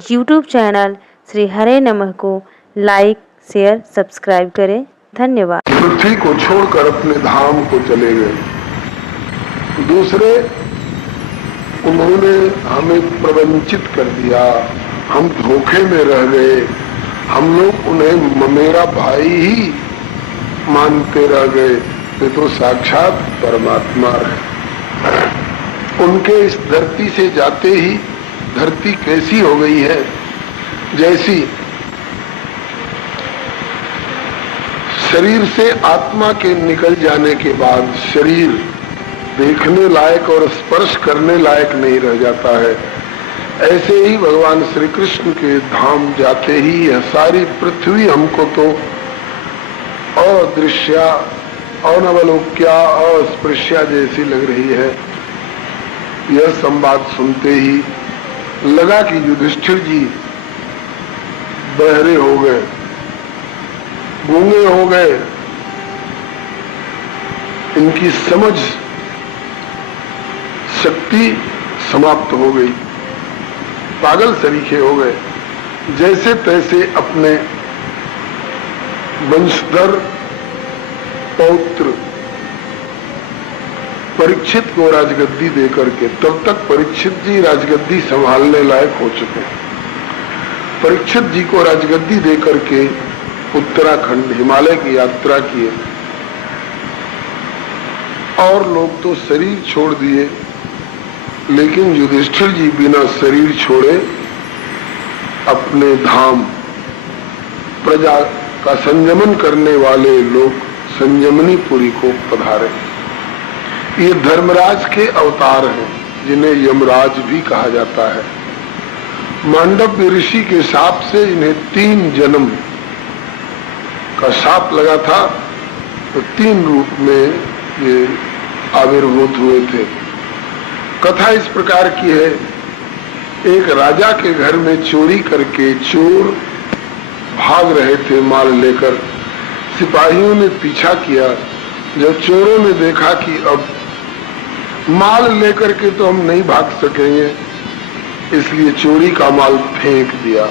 YouTube channel Shri हरे नमः को like, share, subscribe करें। धन्यवाद। पृथ्वी को छोड़कर अपने धाम को चले गए। दूसरे, उन्होंने हमें प्रवंचित कर दिया, हम धोखे में रह गए, हम लोग उन्हें मेरा भाई ही मानते रह गए। वे तो साक्षात परमात्मा है। उनके इस धरती से जाते ही धरती कैसी हो गई है, जैसी शरीर से आत्मा के निकल जाने के बाद शरीर देखने लायक और स्पर्श करने लायक नहीं रह जाता है, ऐसे ही भगवान श्री कृष्ण के धाम जाते ही यह सारी पृथ्वी हमको तो अदृश्या, अनवलोक्या, अस्पृश्या जैसी लग रही है। यह संवाद सुनते ही लगा कि युधिष्ठिर जी बहरे हो गए, गूंगे हो गए, इनकी समझ शक्ति समाप्त हो गई, पागल सरीखे हो गए। जैसे तैसे अपने वंशधर पौत्र परीक्षित को राजगद्दी देकर के, तब तक परीक्षित जी राजगद्दी संभालने लायक हो चुके हैं। परीक्षित जी को राजगद्दी देकर के उत्तराखंड हिमालय की यात्रा किए और लोग तो शरीर छोड़ दिए, लेकिन युधिष्ठिर जी बिना शरीर छोड़े अपने धाम, प्रजा का संयमन करने वाले लोग संयमनीपुरी को पधारे। ये धर्मराज के अवतार हैं, जिन्हें यमराज भी कहा जाता है। मांडव्य ऋषि के शाप से इन्हें 3 जन्म का शाप लगा था, तो 3 रूप में ये आविर्भूत हुए थे। कथा इस प्रकार की है, एक राजा के घर में चोरी करके चोर भाग रहे थे माल लेकर। सिपाहियों ने पीछा किया, जब चोरों ने देखा कि अब माल लेकर के तो हम नहीं भाग सकेंगे, इसलिए चोरी का माल फेंक दिया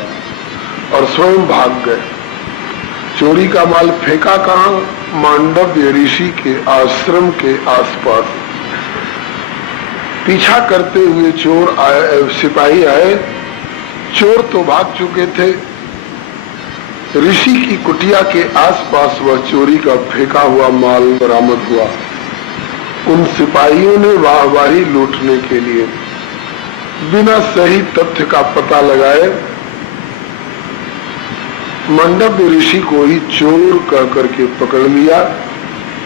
और स्वयं भाग गए। चोरी का माल फेंका कहाँ? मांडव्य ऋषि के आश्रम के आसपास। पीछा करते हुए चोर आए, सिपाही आए। चोर तो भाग चुके थे, ऋषि की कुटिया के आसपास वह चोरी का फेंका हुआ माल बरामद हुआ। उन सिपाहियों ने वाहवाही लूटने के लिए बिना सही तथ्य का पता लगाए मांडव्य ऋषि को ही चोर कह करके पकड़ लिया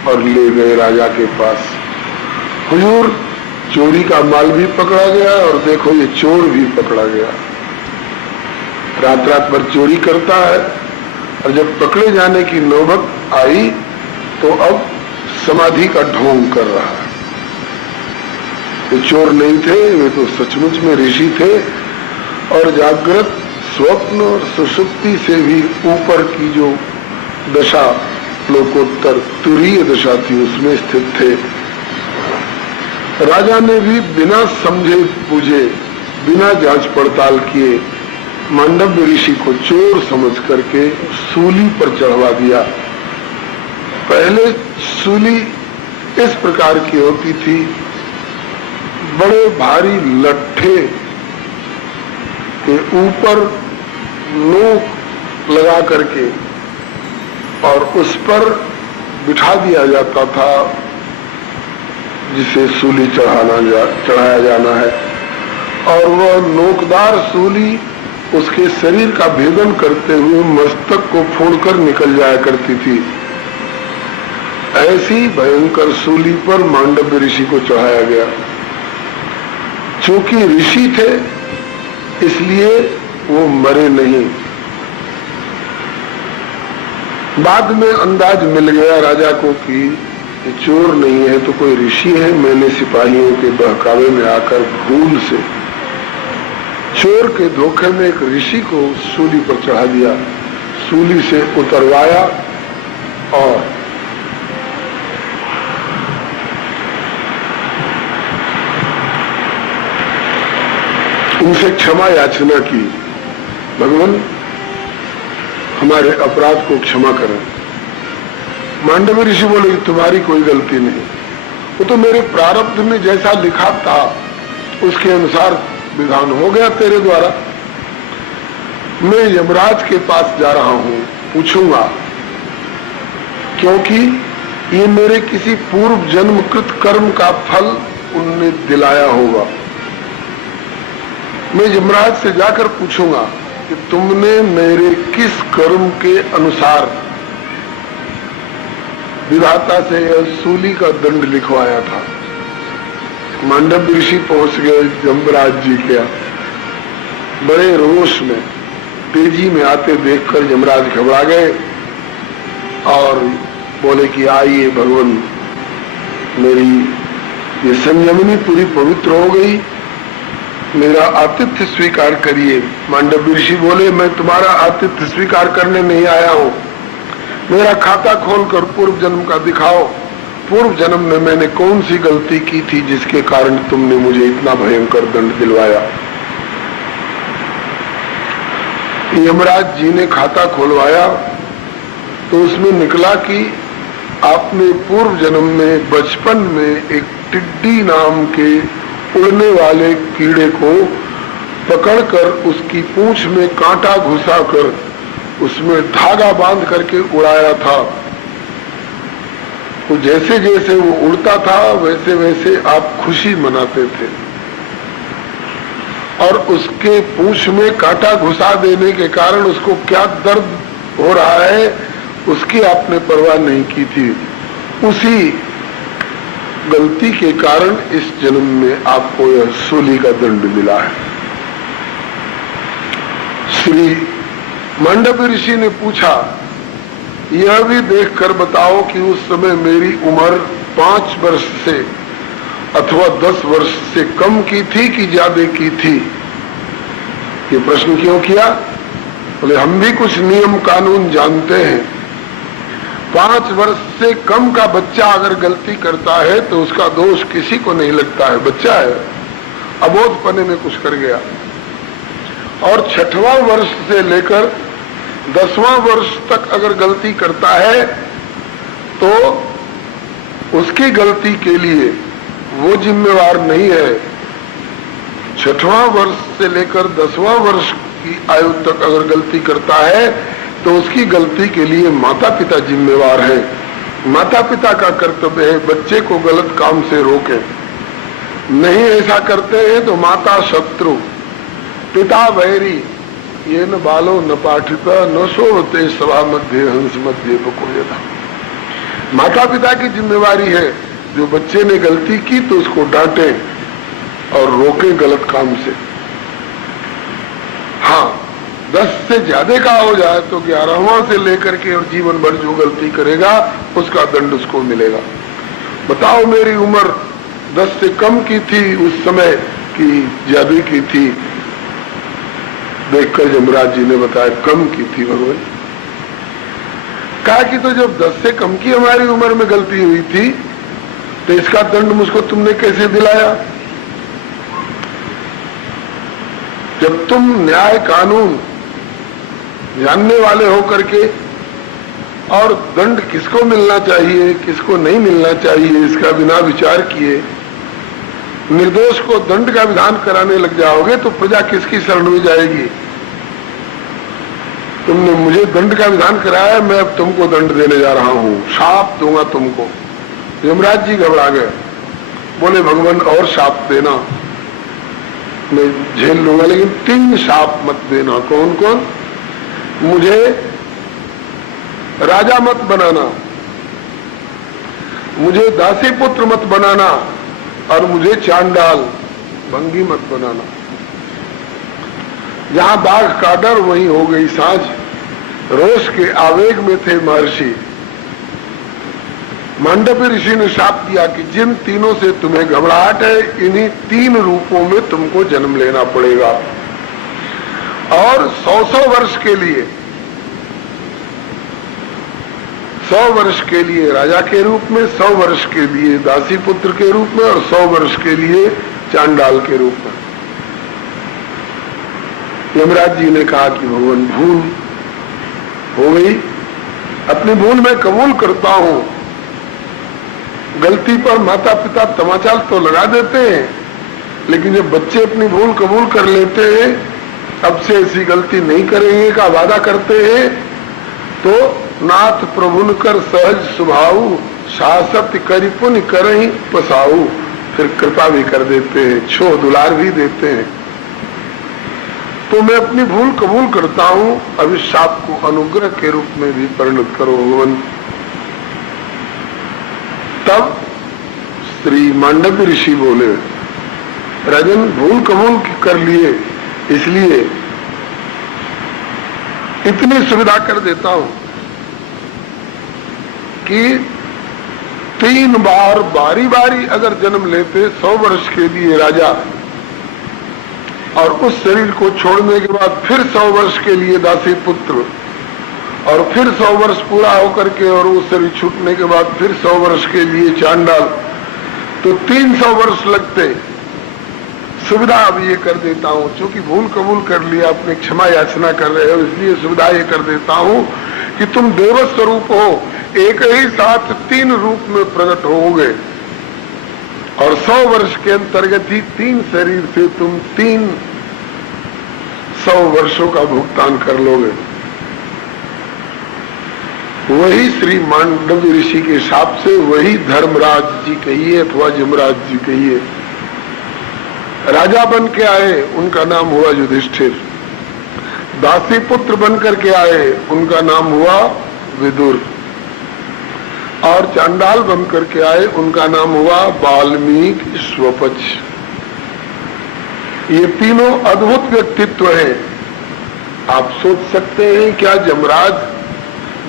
और ले गए राजा के पास। हुजूर, चोरी का माल भी पकड़ा गया और देखो ये चोर भी पकड़ा गया। रात रात भर चोरी करता है और जब पकड़े जाने की नौबत आई तो अब समाधि का ढोंग कर रहा है। ये चोर नहीं थे, वे तो सचमुच में ऋषि थे और जागृत, स्वप्न और सुषुप्ति से भी ऊपर की जो दशा, लोकोत्तर तुरीय दशा थी, उसमें स्थित थे। राजा ने भी बिना समझे बुझे, बिना जांच पड़ताल किए मांडव्य ऋषि को चोर समझ करके सूली पर चढ़वा दिया। पहले सूली इस प्रकार की होती थी, बड़े भारी लट्ठे के ऊपर नोक लगा करके और उस पर बिठा दिया जाता था, जिसे सूली चढ़ाया जाना है। और वह नोकदार सूली उसके शरीर का भेदन करते हुए मस्तक को फोड़कर निकल जाया करती थी। ऐसी भयंकर सूली पर मांडव्य ऋषि को चढ़ाया गया। चूंकि ऋषि थे इसलिए वो मरे नहीं। बाद में अंदाज मिल गया राजा को कि ये चोर नहीं है तो कोई ऋषि है। मैंने सिपाहियों के बहकावे में आकर भूल से चोर के धोखे में एक ऋषि को सूली पर चढ़ा दिया, सूली से उतरवाया और उनसे क्षमा याचना की। भगवान हमारे अपराध को क्षमा करें। मांडवी ऋषि बोले तुम्हारी कोई गलती नहीं, वो तो मेरे प्रारब्ध में जैसा लिखा था उसके अनुसार विधान हो गया तेरे द्वारा। मैं यमराज के पास जा रहा हूं, पूछूंगा, क्योंकि ये मेरे किसी पूर्व जन्मकृत कर्म का फल उनने दिलाया होगा। मैं यमराज से जाकर पूछूंगा कि तुमने मेरे किस कर्म के अनुसार विधाता से सूली का दंड लिखवाया था। मांडव ऋषि पहुंच गए यमराज जी के, बड़े रोष में तेजी में आते देखकर यमराज घबरा गए और बोले कि आइए भगवान, मेरी ये संयमनी पूरी पवित्र हो गई, मेरा आतिथ्य स्वीकार करिए। मांडव ऋषि बोले मैं तुम्हारा आतिथ्य स्वीकार करने नहीं आया हूं, मेरा खाता खोलकर पूर्व जन्म का दिखाओ। पूर्व जन्म में मैंने कौन सी गलती की थी जिसके कारण तुमने मुझे इतना भयंकर दंड दिलवाया। यमराज जी ने खाता खोलवाया तो उसमें निकला कि आपने पूर्व जन्म में बचपन में एक टिड्डी नाम के उड़ने वाले कीड़े को पकड़कर उसकी पूंछ में कांटा घुसाकर उसमें धागा बांध करके उड़ाया था। तो जैसे जैसे वो उड़ता था वैसे वैसे आप खुशी मनाते थे, और उसके पूंछ में कांटा घुसा देने के कारण उसको क्या दर्द हो रहा है उसकी आपने परवाह नहीं की थी। उसी गलती के कारण इस जन्म में आपको यह सूली का दंड मिला है। श्री मांडव ऋषि ने पूछा, यह भी देखकर बताओ कि उस समय मेरी उम्र 5 वर्ष से अथवा 10 वर्ष से कम की थी कि ज्यादा की थी। ये प्रश्न क्यों किया? बोले हम भी कुछ नियम कानून जानते हैं। 5 वर्ष से कम का बच्चा अगर गलती करता है तो उसका दोष किसी को नहीं लगता है, बच्चा है, अबोध पने में कुछ कर गया। और 6वां वर्ष से लेकर 10वां वर्ष तक अगर गलती करता है तो उसकी गलती के लिए वो जिम्मेवार नहीं है। 6वां वर्ष से लेकर 10वां वर्ष की आयु तक अगर गलती करता है तो उसकी गलती के लिए माता पिता जिम्मेवार है। माता पिता का कर्तव्य है बच्चे को गलत काम से रोके। नहीं ऐसा करते हैं तो माता शत्रु पिता वैरी, ये न बालो न पाठिता न सोते सभा मध्य हंस मध्य बकोयता। माता पिता की जिम्मेवारी है, जो बच्चे ने गलती की तो उसको डांटे और रोके गलत काम से। हाँ, 10 से ज्यादा का हो जाए तो 11वां से लेकर के और जीवन भर जो गलती करेगा उसका दंड उसको मिलेगा। बताओ मेरी उम्र 10 से कम की थी उस समय की ज्यादा की थी? देखकर यमराज जी ने बताया कम की थी भगवान। कहा कि तो जब 10 से कम की हमारी उम्र में गलती हुई थी तो इसका दंड मुझको तुमने कैसे दिलाया? जब तुम न्याय कानून जानने वाले हो करके और दंड किसको मिलना चाहिए किसको नहीं मिलना चाहिए इसका बिना विचार किए निर्दोष को दंड का विधान कराने लग जाओगे तो प्रजा किसकी शरण में जाएगी? तुमने मुझे दंड का विधान कराया, मैं अब तुमको दंड देने जा रहा हूं, शाप दूंगा तुमको। यमराज जी घबरा गए, बोले भगवान और शाप देना, मैं झेल लूंगा, लेकिन 3 शाप मत देना। कौन कौन? मुझे राजा मत बनाना, मुझे दासी पुत्र मत बनाना और मुझे चांडाल भंगी मत बनाना। जहां बाघ का डर वहीं हो गई सांझ। रोष के आवेग में थे महर्षि। मांडव्य ऋषि ने शाप दिया कि जिन तीनों से तुम्हें घबराहट है इन्हीं 3 रूपों में तुमको जन्म लेना पड़ेगा और 100 वर्ष के लिए 100 वर्ष के लिए राजा के रूप में, 100 वर्ष के लिए दासी पुत्र के रूप में और 100 वर्ष के लिए चांडाल के रूप में। यमराज जी ने कहा कि भगवान भूल हो गई, अपनी भूल मैं कबूल करता हूं। गलती पर माता पिता तमाचा तो लगा देते हैं, लेकिन जब बच्चे अपनी भूल कबूल कर लेते हैं, अब से ऐसी गलती नहीं करेंगे का वादा करते हैं, तो नाथ प्रभुन कर सहज स्वभाव शासत करि पुण्य करहि पसाऊ, फिर कृपा भी कर देते हैं, छो दुलार भी देते हैं। तो मैं अपनी भूल कबूल करता हूं, अभिशाप को अनुग्रह के रूप में भी परिणत करो भगवान। तब श्री मांडव्य ऋषि बोले, राजन भूल कबूल कर लिए, इसलिए इतनी सुविधा कर देता हूं कि 3 बार बारी बारी अगर जन्म लेते 100 वर्ष के लिए राजा, और उस शरीर को छोड़ने के बाद फिर 100 वर्ष के लिए दासी पुत्र, और फिर 100 वर्ष पूरा होकर के और वो शरीर छूटने के बाद फिर 100 वर्ष के लिए चांडाल, तो 300 वर्ष लगते। सुविधा अब ये कर देता हूं, क्योंकि भूल कबूल कर लिया, अपनी क्षमा याचना कर रहे हो, इसलिए सुविधा ये कर देता हूं कि तुम देव स्वरूप हो, एक ही साथ 3 रूप में प्रकट होगे, और 100 वर्ष के अंतर्गत ही 3 शरीर से तुम 300 वर्षों का भुगतान कर लोगे। वही श्री मांडव्य ऋषि के शाप से वही धर्मराज जी कहिए अथवा यमराज जी कहिए राजा बन के आए, उनका नाम हुआ युधिष्ठिर। दासी पुत्र बन करके आए, उनका नाम हुआ विदुर। और चांडाल बन करके आए, उनका नाम हुआ वाल्मीकि स्वपच। ये तीनों अद्भुत व्यक्तित्व हैं। आप सोच सकते हैं क्या यमराज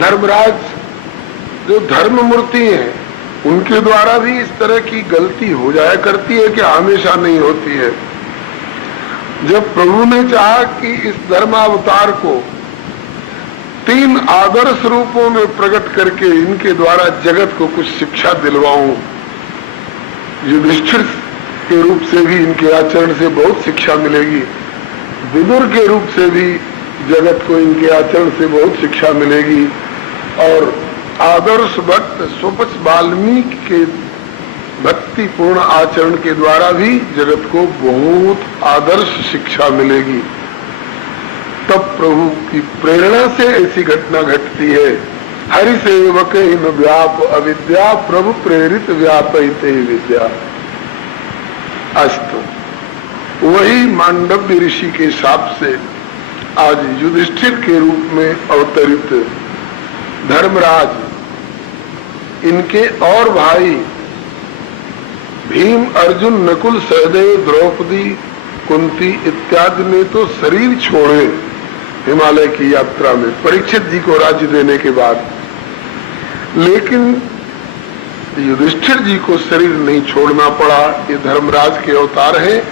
धर्मराज जो धर्म मूर्ति हैं, उनके द्वारा भी इस तरह की गलती हो जाया करती है कि हमेशा नहीं होती है। जब प्रभु ने चाहा कि इस धर्मावतार को 3 आदर्श रूपों में प्रकट करके इनके द्वारा जगत को कुछ शिक्षा दिलवाऊं, युधिष्ठिर के रूप से भी इनके आचरण से बहुत शिक्षा मिलेगी, विदुर के रूप से भी जगत को इनके आचरण से बहुत शिक्षा मिलेगी, और आदर्श भक्त स्वपच वाल्मीकि के भक्तिपूर्ण आचरण के द्वारा भी जगत को बहुत आदर्श शिक्षा मिलेगी। तब प्रभु की प्रेरणा से ऐसी घटना घटती है। हरि सेवक न व्याप अविद्या, प्रभु प्रेरित व्यापयते विद्या। अस्तु वही मांडव्य ऋषि के शाप से आज युधिष्ठिर के रूप में अवतरित धर्मराज, इनके और भाई भीम, अर्जुन, नकुल, सहदेव, द्रौपदी, कुंती इत्यादि ने तो शरीर छोड़े हिमालय की यात्रा में परीक्षित जी को राज्य देने के बाद, लेकिन युधिष्ठिर जी को शरीर नहीं छोड़ना पड़ा। ये धर्मराज के अवतार हैं,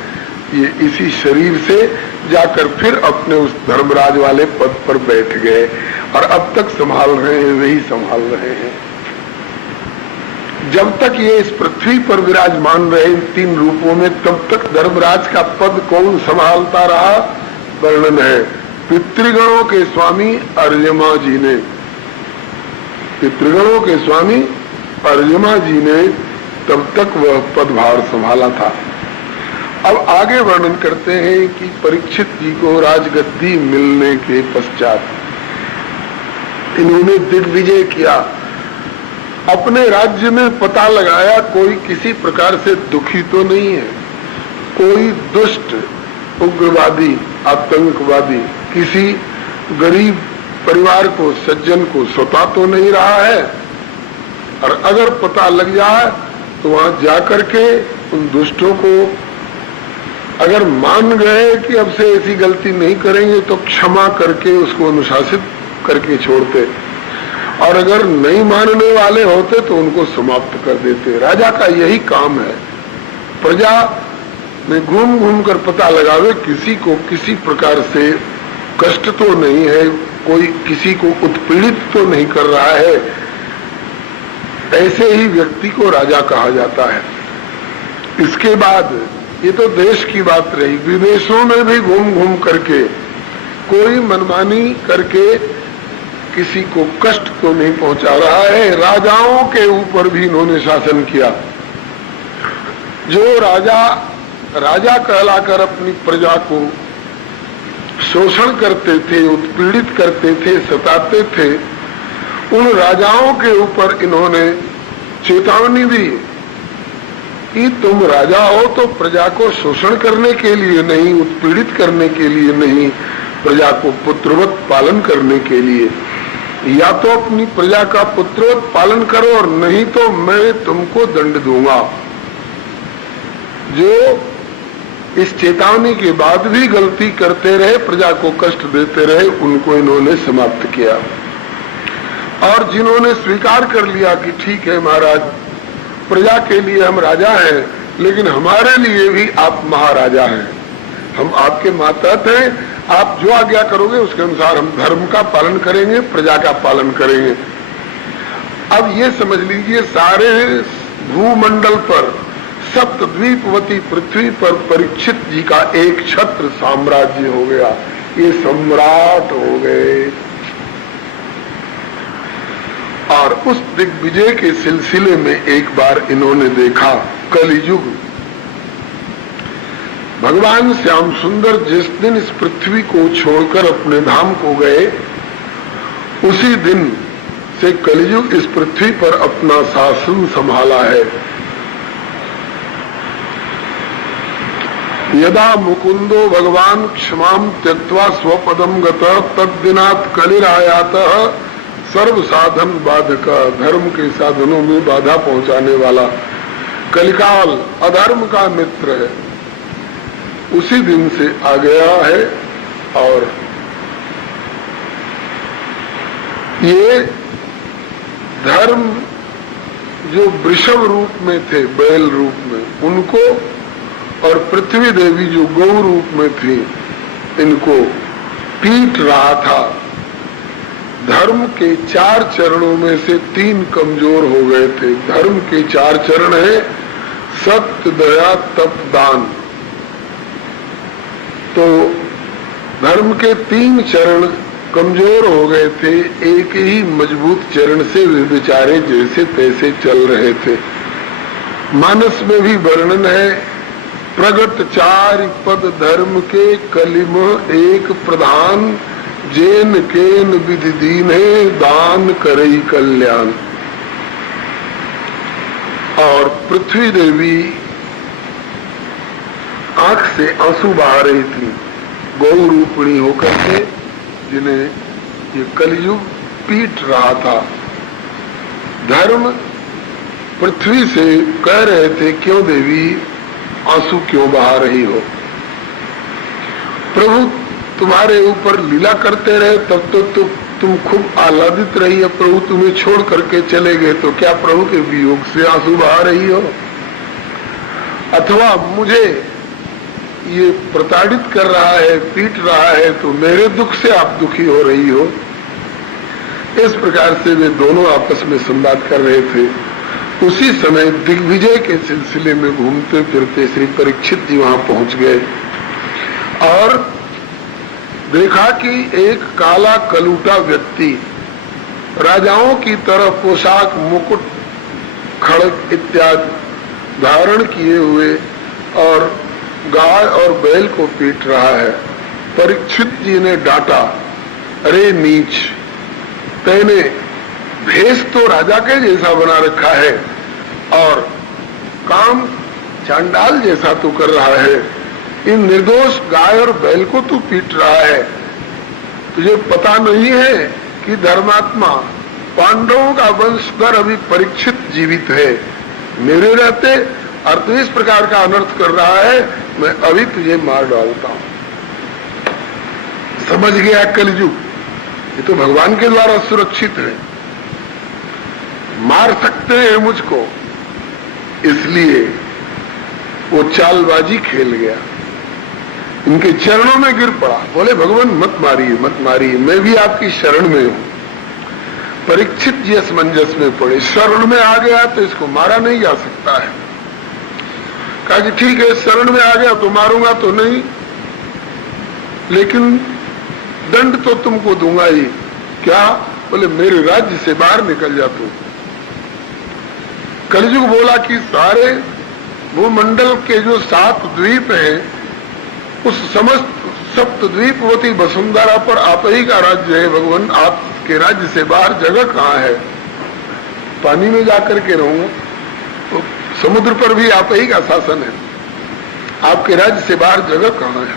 ये इसी शरीर से जाकर फिर अपने उस धर्मराज वाले पद पर बैठ गए और अब तक संभाल रहे हैं, वही संभाल रहे हैं। जब तक ये इस पृथ्वी पर विराजमान रहे इन 3 रूपों में, तब तक धर्मराज का पद कौन संभालता रहा, वर्णन है। पितृगणों के स्वामी अर्यमा जी ने, पितृगणों के स्वामी अर्यमा जी ने तब तक वह पदभार संभाला था। अब आगे वर्णन करते हैं कि परीक्षित जी को राजगद्दी मिलने के पश्चात इन्होंने दिग्विजय किया, अपने राज्य में पता लगाया कोई किसी प्रकार से दुखी तो नहीं है, कोई दुष्ट उग्रवादी आतंकवादी किसी गरीब परिवार को सज्जन को सता तो नहीं रहा है, और अगर पता लग जाए तो वहां जाकर के उन दुष्टों को अगर मान गए कि अब से ऐसी गलती नहीं करेंगे तो क्षमा करके उसको अनुशासित करके छोड़ते, और अगर नहीं मानने वाले होते तो उनको समाप्त कर देते। राजा का यही काम है, प्रजा में घूम घूम कर पता लगावे किसी को किसी प्रकार से कष्ट तो नहीं है, कोई किसी को उत्पीड़ित तो नहीं कर रहा है, ऐसे ही व्यक्ति को राजा कहा जाता है। इसके बाद ये तो देश की बात रही, विदेशों में भी घूम घूम करके कोई मनमानी करके किसी को कष्ट तो नहीं पहुंचा रहा है। राजाओं के ऊपर भी इन्होंने शासन किया। जो राजा कहलाकर अपनी प्रजा को शोषण करते थे, उत्पीड़ित करते थे, सताते थे, उन राजाओं के ऊपर इन्होंने चेतावनी दी कि तुम राजा हो तो प्रजा को शोषण करने के लिए नहीं, उत्पीड़ित करने के लिए नहीं, प्रजा को पुत्रवत पालन करने के लिए। या तो अपनी प्रजा का पुत्रवत पालन करो और नहीं तो मैं तुमको दंड दूंगा। जो इस चेतावनी के बाद भी गलती करते रहे, प्रजा को कष्ट देते रहे, उनको इन्होंने समाप्त किया। और जिन्होंने स्वीकार कर लिया कि ठीक है महाराज, प्रजा के लिए हम राजा हैं, लेकिन हमारे लिए भी आप महाराजा हैं, हम आपके मातहत हैं, आप जो आज्ञा करोगे उसके अनुसार हम धर्म का पालन करेंगे, प्रजा का पालन करेंगे। अब ये समझ लीजिए, सारे भूमंडल पर, सप्तद्वीपवती पृथ्वी पर परीक्षित जी का एक छत्र साम्राज्य हो गया। ये सम्राट हो गए। और उस दिग्विजय के सिलसिले में एक बार इन्होंने देखा कलियुग। भगवान श्याम सुंदर जिस दिन इस पृथ्वी को छोड़कर अपने धाम को गए, उसी दिन से कलियुग इस पृथ्वी पर अपना शासन संभाला है। यदा मुकुंदो भगवान क्षमाम त्यक्त्वा स्वपदम गतः तद्दिनात् कलिरायातः सर्व साधन बाधक। धर्म के साधनों में बाधा पहुंचाने वाला कलिकाल अधर्म का मित्र है, उसी दिन से आ गया है। और ये धर्म जो वृषभ रूप में थे, बैल रूप में, उनको, और पृथ्वी देवी जो गौ रूप में थी, इनको पीट रहा था। धर्म के 4 चरणों में से 3 कमजोर हो गए थे। धर्म के 4 चरण है सत्य, दया, तप, दान। तो धर्म के 3 चरण कमजोर हो गए थे। एक ही मजबूत चरण से वे बेचारे जैसे तैसे चल रहे थे। मानस में भी वर्णन है, प्रगट 4 पद धर्म के कलिम एक प्रधान, जेन केन विधि दीने दान करई कल्याण। और पृथ्वी देवी आंख से आंसू बहा रही थी, गौ रूपिणी होकर के, जिन्हें ये कलयुग पीट रहा था। धर्म पृथ्वी से कह रहे थे, क्यों देवी आंसू क्यों बहा रही हो? प्रभु तुम्हारे ऊपर लीला करते रहे, तब तो तुम खूब आह्लादित रही है। प्रभु तुम्हें छोड़ करके चले गए, तो क्या प्रभु के वियोग से आंसू बहा रही हो? अथवा मुझे ये प्रताड़ित कर रहा है, पीट रहा है, तो मेरे दुख से आप दुखी हो रही हो? इस प्रकार से वे दोनों आपस में संवाद कर रहे थे। उसी समय दिग्विजय के सिलसिले में घूमते फिरते श्री परीक्षित जी वहां पहुंच गए और देखा कि एक काला कलूटा व्यक्ति राजाओं की तरह पोशाक, मुकुट, खड़ग इत्यादि धारण किए हुए और गाय और बैल को पीट रहा है। परीक्षित जी ने डांटा, अरे नीच, तैने भेष तो राजा के जैसा बना रखा है और काम चांडाल जैसा तू कर रहा है। इन निर्दोष गाय और बैल को तू पीट रहा है। तुझे पता नहीं है कि धर्मात्मा पांडवों का वंशधर अभी परीक्षित जीवित है, मेरे रहते और तू इस प्रकार का अनर्थ कर रहा है, मैं अभी तुझे मार डालता हूं। समझ गया कलयुग, ये तो भगवान के द्वारा सुरक्षित है, मार सकते हैं मुझको, इसलिए वो चालबाजी खेल गया, इनके चरणों में गिर पड़ा। बोले भगवान मत मारिए, मत मारिए, मैं भी आपकी शरण में हूं। परीक्षित जी असमंजस में पड़े, शरण में आ गया तो इसको मारा नहीं जा सकता है। कहा कि ठीक है, शरण में आ गया तो मारूंगा तो नहीं, लेकिन दंड तो तुमको दूंगा ही। क्या? बोले मेरे राज्य से बाहर निकल जा तू। कलयुग बोला कि सारे भूमंडल के जो 7 द्वीप हैं, उस समस्त सप्तद्वीपवती वसुंधरा पर आप ही का राज्य है भगवान। आपके राज्य से बाहर जगह कहाँ है? पानी में जाकर के रहूंगा तो समुद्र पर भी आप ही का शासन है, आपके राज्य से बाहर जगह कहाँ है?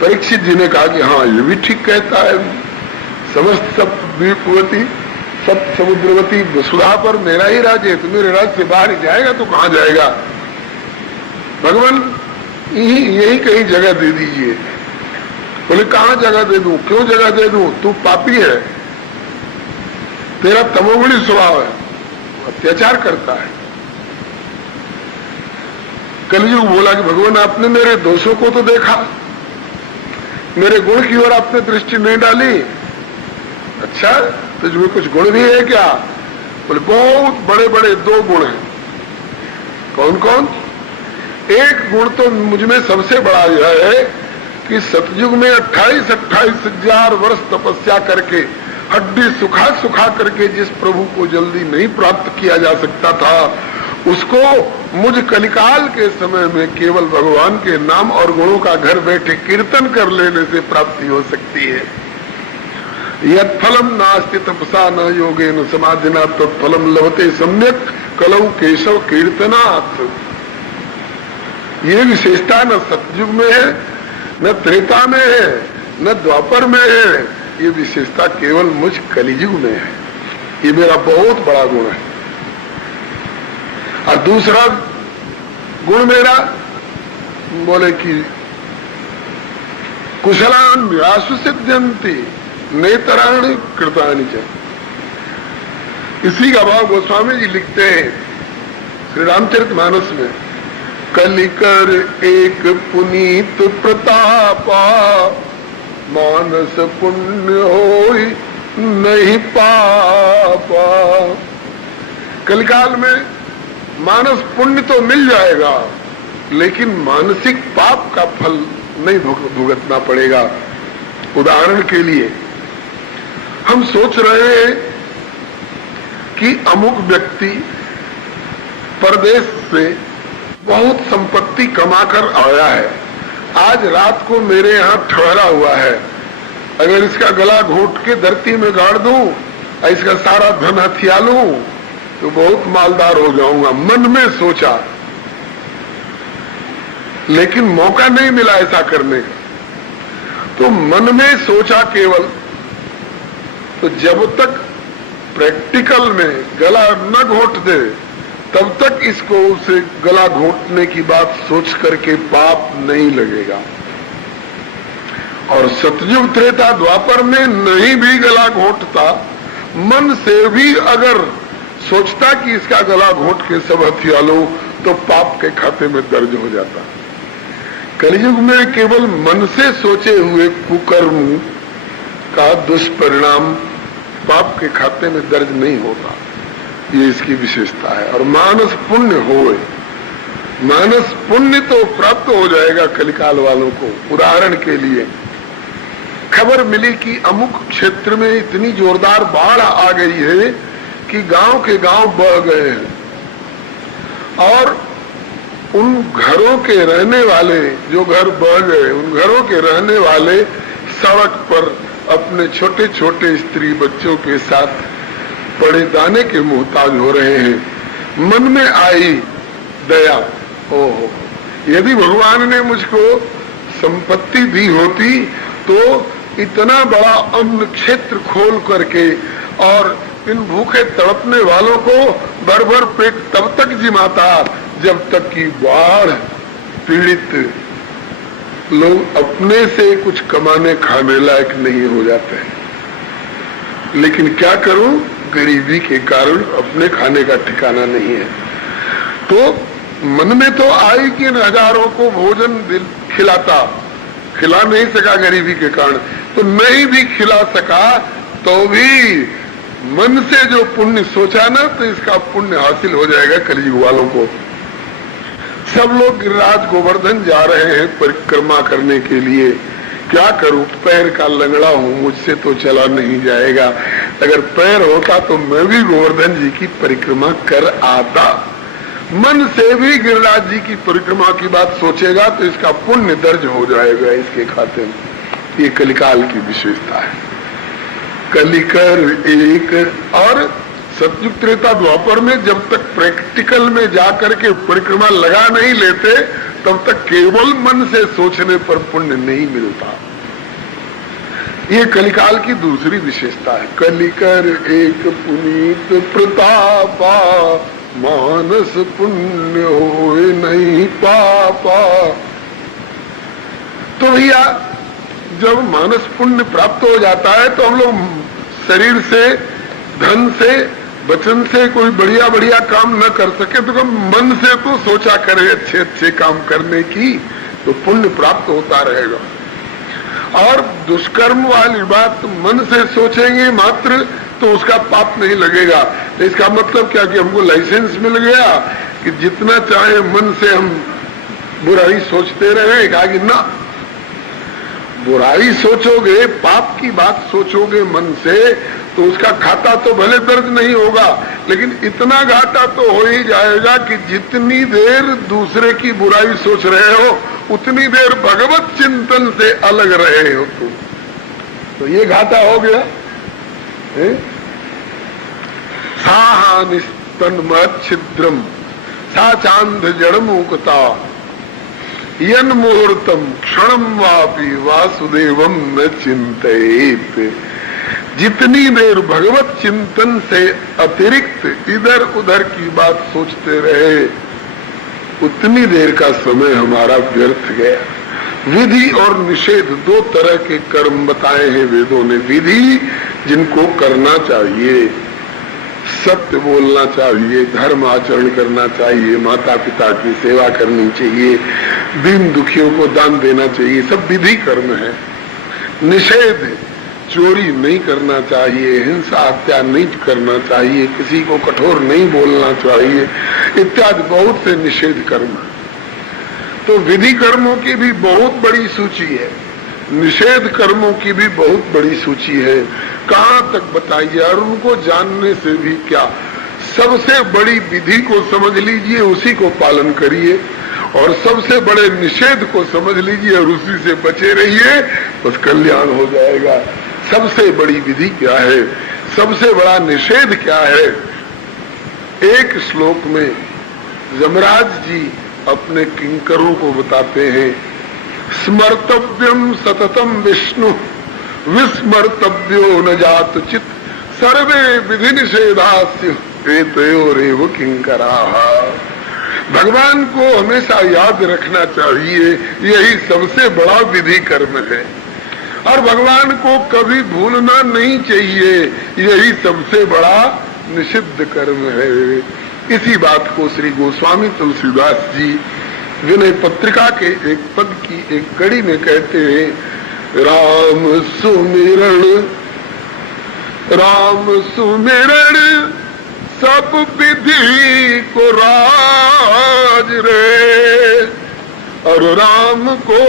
परीक्षित जी ने कहा कि हाँ, ये भी ठीक कहता है। समस्त सप्तद्वीपवती सप्त समुद्रवती वसुधा पर मेरा ही राज्य है, तो मेरे राज्य से बाहर ही जाएगा तो कहाँ जाएगा? भगवान यही कहीं जगह दे दीजिए। बोले कहाँ जगह दे दूं? क्यों जगह दे दूं? तू पापी है, तेरा तमोगुणी स्वभाव है, अत्याचार करता है। कलयुग बोला कि भगवान आपने मेरे दोषों को तो देखा, मेरे गुण की ओर आपने दृष्टि नहीं डाली। अच्छा, तुझमें कुछ गुण भी है क्या? बोले बहुत बड़े बड़े 2 गुण हैं। कौन कौन? एक गुण तो मुझमें सबसे बड़ा यह है कि सतयुग में 28 हजार वर्ष तपस्या करके हड्डी सुखा सुखा करके जिस प्रभु को जल्दी नहीं प्राप्त किया जा सकता था, उसको मुझ कलिकाल के समय में केवल भगवान के नाम और गुणों का घर बैठे कीर्तन कर लेने से प्राप्ति हो सकती है। यत् फलम नास्ति तपसा न योगेन समाधिना तत्फलम लभते सम्यक कलौ केशव कीर्तनात्। ये विशेषता न सतयुग में है, न त्रेता में है, न द्वापर में है। ये विशेषता केवल मुझ कलियुग में है। ये मेरा बहुत बड़ा गुण है। और दूसरा गुण मेरा, बोले कि कुशलान व्यासु सिद्ध्यन्ति नेतराणि कृतानि च। इसी का भाव गोस्वामी जी लिखते हैं श्री रामचरितमानस में। कलिकर एक पुनीत प्रतापा, मानस पुण्य होई नहीं पापा। कलिकाल में मानस पुण्य तो मिल जाएगा, लेकिन मानसिक पाप का फल नहीं भुगतना पड़ेगा। उदाहरण के लिए हम सोच रहे हैं कि अमुक व्यक्ति परदेश से बहुत संपत्ति कमाकर आया है, आज रात को मेरे यहाँ ठहरा हुआ है। अगर इसका गला घोट के धरती में गाड़ दूं और इसका सारा धन हथिया लूं तो बहुत मालदार हो जाऊंगा, मन में सोचा, लेकिन मौका नहीं मिला ऐसा करने का। तो मन में सोचा केवल, तो जब तक प्रैक्टिकल में गला न घोट दे तब तक इसको उसे गला घोटने की बात सोच करके पाप नहीं लगेगा। और सतयुग त्रेता द्वापर में नहीं भी गला घोटता, मन से भी अगर सोचता कि इसका गला घोट के सब हथिया लो तो पाप के खाते में दर्ज हो जाता। कलयुग में केवल मन से सोचे हुए कुकर्म का दुष्परिणाम पाप के खाते में दर्ज नहीं होता। ये इसकी विशेषता है। और मानस पुण्य होए, मानस पुण्य तो प्राप्त हो जाएगा कलिकाल वालों को। उदाहरण के लिए खबर मिली कि अमुक क्षेत्र में इतनी जोरदार बाढ़ आ गई है कि गांव के गांव बह गए हैं और उन घरों के रहने वाले, जो घर बह गए, उन घरों के रहने वाले सड़क पर अपने छोटे छोटे स्त्री बच्चों के साथ पड़े दाने के मोहताज हो रहे हैं। मन में आई दया, ओहो, यदि भगवान ने मुझको संपत्ति दी होती तो इतना बड़ा अन्न क्षेत्र खोल करके और इन भूखे तड़पने वालों को भर भर पेट तब तक जिमाता जब तक कि बाढ़ पीड़ित लोग अपने से कुछ कमाने खाने लायक नहीं हो जाते। लेकिन क्या करूं, गरीबी के कारण अपने खाने का ठिकाना नहीं है। तो मन में तो आई कि हजारों को भोजन खिलाता, खिला नहीं सका गरीबी के कारण, तो नहीं भी खिला सका तो भी मन से जो पुण्य सोचा ना, तो इसका पुण्य हासिल हो जाएगा कलयुग वालों को। सब लोग गिरिराज गोवर्धन जा रहे हैं परिक्रमा करने के लिए, क्या करूं, पैर का लंगड़ा हूं, मुझसे तो चला नहीं जाएगा। अगर पैर होता तो मैं भी गोवर्धन जी की परिक्रमा कर आता। मन से भी गिरिराज जी की परिक्रमा की बात सोचेगा तो इसका पुण्य दर्ज हो जाएगा इसके खाते में। ये कलिकाल की विशेषता है। कलिकर एक, और सतयुग त्रेता द्वापर में जब तक प्रैक्टिकल में जाकर के परिक्रमा लगा नहीं लेते तब तक केवल मन से सोचने पर पुण्य नहीं मिलता। ये कलिकाल की दूसरी विशेषता है। कलिकर एक पुनीत प्रतापा, मानस पुण्य होए नहीं पापा। तो भैया जब मानस पुण्य प्राप्त हो जाता है तो हम लोग शरीर से, धन से, वचन से कोई बढ़िया बढ़िया काम न कर सके तो कम मन से तो सोचा करे अच्छे अच्छे काम करने की, तो पुण्य प्राप्त होता रहेगा। और दुष्कर्म वाली बात मन से सोचेंगे मात्र तो उसका पाप नहीं लगेगा। तो इसका मतलब क्या कि हमको लाइसेंस मिल गया कि जितना चाहे मन से हम बुराई सोचते रहे। कहा कि ना, बुराई सोचोगे, पाप की बात सोचोगे मन से तो उसका खाता तो भले दर्ज नहीं होगा, लेकिन इतना घाटा तो हो ही जाएगा कि जितनी देर दूसरे की बुराई सोच रहे हो उतनी देर भगवत चिंतन से अलग रहे हो तुम, तो ये घाटा हो गया। साहानिस्तन्मत छिद्रम सा चांद जड़ मुकता यन मुहूर्तम क्षणम वापि वासुदेवम न चिंतित। जितनी देर भगवत चिंतन से अतिरिक्त इधर उधर की बात सोचते रहे उतनी देर का समय हमारा व्यर्थ गया। विधि और निषेध दो तरह के कर्म बताए हैं वेदों ने। विधि जिनको करना चाहिए, सत्य बोलना चाहिए, धर्म आचरण करना चाहिए, माता पिता की सेवा करनी चाहिए, दीन दुखियों को दान देना चाहिए, सब विधि कर्म है। निषेध, चोरी नहीं करना चाहिए, हिंसा हत्या नहीं करना चाहिए, किसी को कठोर नहीं बोलना चाहिए, इत्यादि बहुत से निषेध कर्म। तो विधि कर्मों की भी बहुत बड़ी सूची है, निषेध कर्मों की भी बहुत बड़ी सूची है। कहाँ तक बताइए, और उनको जानने से भी क्या, सबसे बड़ी विधि को समझ लीजिए, उसी को पालन करिए, और सबसे बड़े निषेध को समझ लीजिए और उसी से बचे रहिए, बस कल्याण हो जाएगा। सबसे बड़ी विधि क्या है, सबसे बड़ा निषेध क्या है? एक श्लोक में यमराज जी अपने किंकरों को बताते हैं, स्मर्तव्यम सततम विष्णु विस्मर्तव्यो न जात चित सर्वे विधि निषेधास्य एतयोरेव किंकराः। भगवान को हमेशा याद रखना चाहिए, यही सबसे बड़ा विधि कर्म है, और भगवान को कभी भूलना नहीं चाहिए, यही सबसे बड़ा निषिद्ध कर्म है। इसी बात को श्री गोस्वामी तुलसीदास जी विनय पत्रिका के एक पद की एक कड़ी में कहते हैं, राम सुमिरण सब विधि को राज रे, और राम को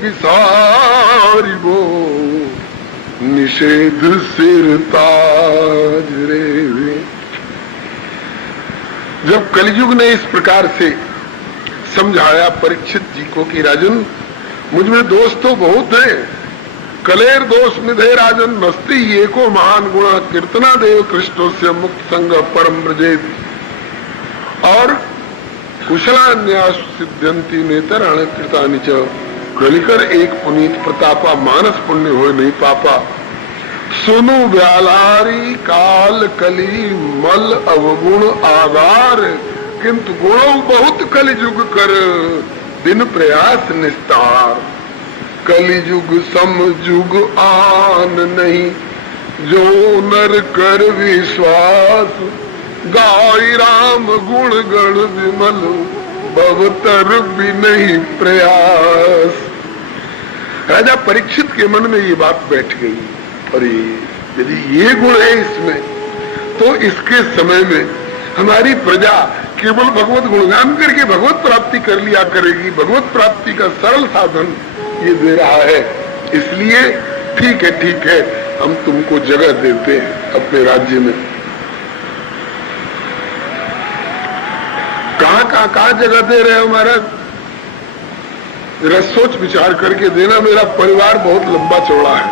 विसारिबो निषेध सिर ताज रे। जब कलयुग ने इस प्रकार से समझाया परीक्षित जी को कि राजन मुझ में दोष तो बहुत है, कलेर दोष निधे राजन मस्ती ये को महान गुणा कीर्तना देव कृष्णो से मुक्त संग परम ब्रजेत, और कुशलान्यास सिद्ध्यंती नेतराण कृतानि च। कलिकर एक पुनीत प्रतापा मानस पुण्य हो नहीं पापा। सुनु व्यालारी काल कली मल अवगुण आगार, किंतु गुणों बहुत कलिजुग कर बिन प्रयास निस्तार। कलिजुग समजुग आन नहीं जो नर कर विश्वास, गाय राम गुण गण विमल भवतर भी नहीं प्रयास। राजा परीक्षित के मन में ये बात बैठ गई, और यदि ये गुण है इसमें तो इसके समय में हमारी प्रजा केवल भगवत गुणगान करके भगवत प्राप्ति कर लिया करेगी। भगवत प्राप्ति का सरल साधन ये दे रहा है, इसलिए ठीक है, हम तुमको जगह देते हैं अपने राज्य में। कहाँ जगह दे रहे हो महाराज? जरा सोच विचार करके देना। मेरा परिवार बहुत लंबा चौड़ा है,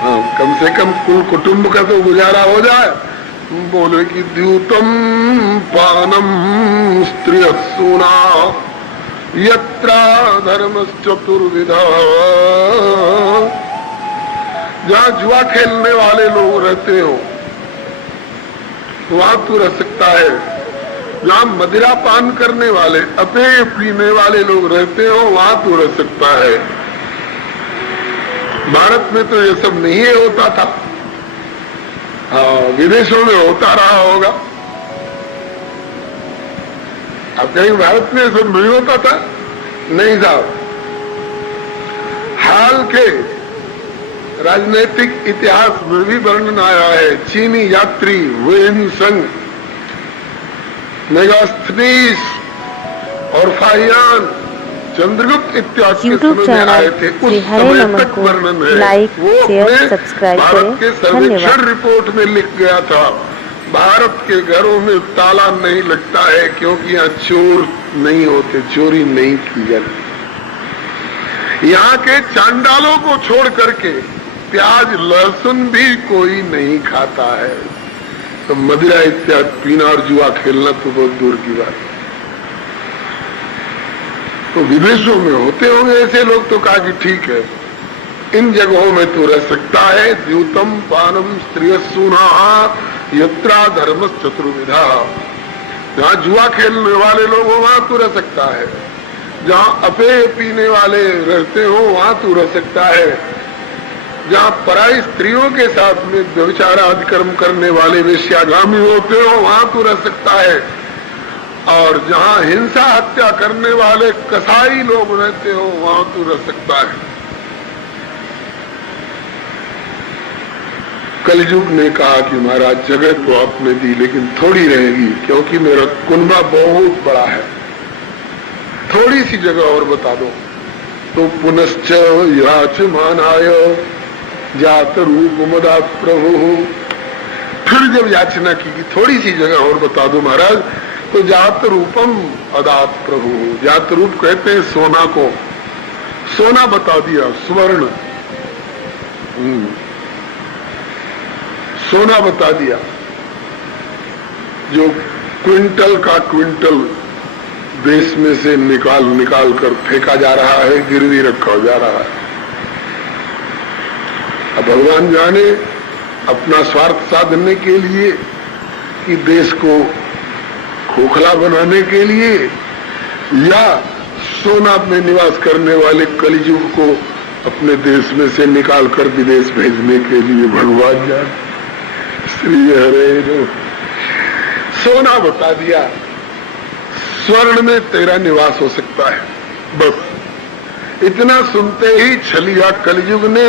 हाँ, कम से कम कुल कुटुंब का तो गुजारा हो जाए। बोले कि द्यूतम पानम स्त्रियसूना यत्रा धर्म चतुर्विधा। जहाँ जुआ खेलने वाले लोग रहते हो वहां तू रह सकता है। जहाँ मदिरा पान करने वाले, अपेय पीने वाले लोग रहते हो वहां तू रह सकता है। भारत में तो ये सब नहीं होता था, हाँ, विदेशों में होता रहा होगा। अब कहीं भारत में सब नहीं होता था? नहीं साहब। हाल के राजनीतिक इतिहास में भी वर्णन आया है। चीनी यात्री वेन संग, मेगास्थनीस और फाहियान, चंद्रगुप्त इत्यादि के समय में आए थे। उस समय तक वर्णन है। वो अपने भारत के सर्वेक्षण रिपोर्ट में लिख गया था, भारत के घरों में ताला नहीं लगता है क्योंकि यहाँ चोर नहीं होते, चोरी नहीं की जाती। यहाँ के चांडालों को छोड़ करके प्याज लहसुन भी कोई नहीं खाता है। तो मदिरा इत्यादि पीना और जुआ खेलना तो बहुत दूर की बात। तो विदेशों में होते होंगे ऐसे लोग, तो कहा कि ठीक है, इन जगहों में तो रह सकता है। द्यूतम पानम स्त्रियसूना यत्रा धर्म चतुर्विधा। जहाँ जुआ खेलने वाले लोग हो वहां तू रह सकता है। जहाँ अपेय पीने वाले रहते हो वहां तू रह सकता है। जहाँ पराई स्त्रियों के साथ में व्यभिचारादि कर्म करने वाले वेश्यागामी होते हो वहां तू रह सकता है। और जहाँ हिंसा हत्या करने वाले कसाई लोग रहते हो वहां तू रह सकता है। कलयुग ने कहा कि महाराज जगह तो आपने दी लेकिन थोड़ी रहेगी, क्योंकि मेरा कुनबा बहुत बड़ा है, थोड़ी सी जगह और बता दो। तो पुनश्च याचमानाय जात रूप मदा प्रभु। फिर जब याचना की कि थोड़ी सी जगह और बता दो महाराज, तो जात रूपम अदात प्रभु। जात रूप कहते हैं सोना को, सोना बता दिया, स्वर्ण, सोना बता दिया। जो क्विंटल का क्विंटल देश में से निकाल कर फेंका जा रहा है, गिरवी रखा जा रहा है। अब भगवान जाने अपना स्वार्थ साधने के लिए कि देश को खोखला बनाने के लिए, या सोना में निवास करने वाले कलियुग को अपने देश में से निकाल कर विदेश भेजने के लिए भगवान जाने। श्री हरे। सोना बता दिया, स्वर्ण में तेरा निवास हो सकता है। बस इतना सुनते ही छलिया कलयुग ने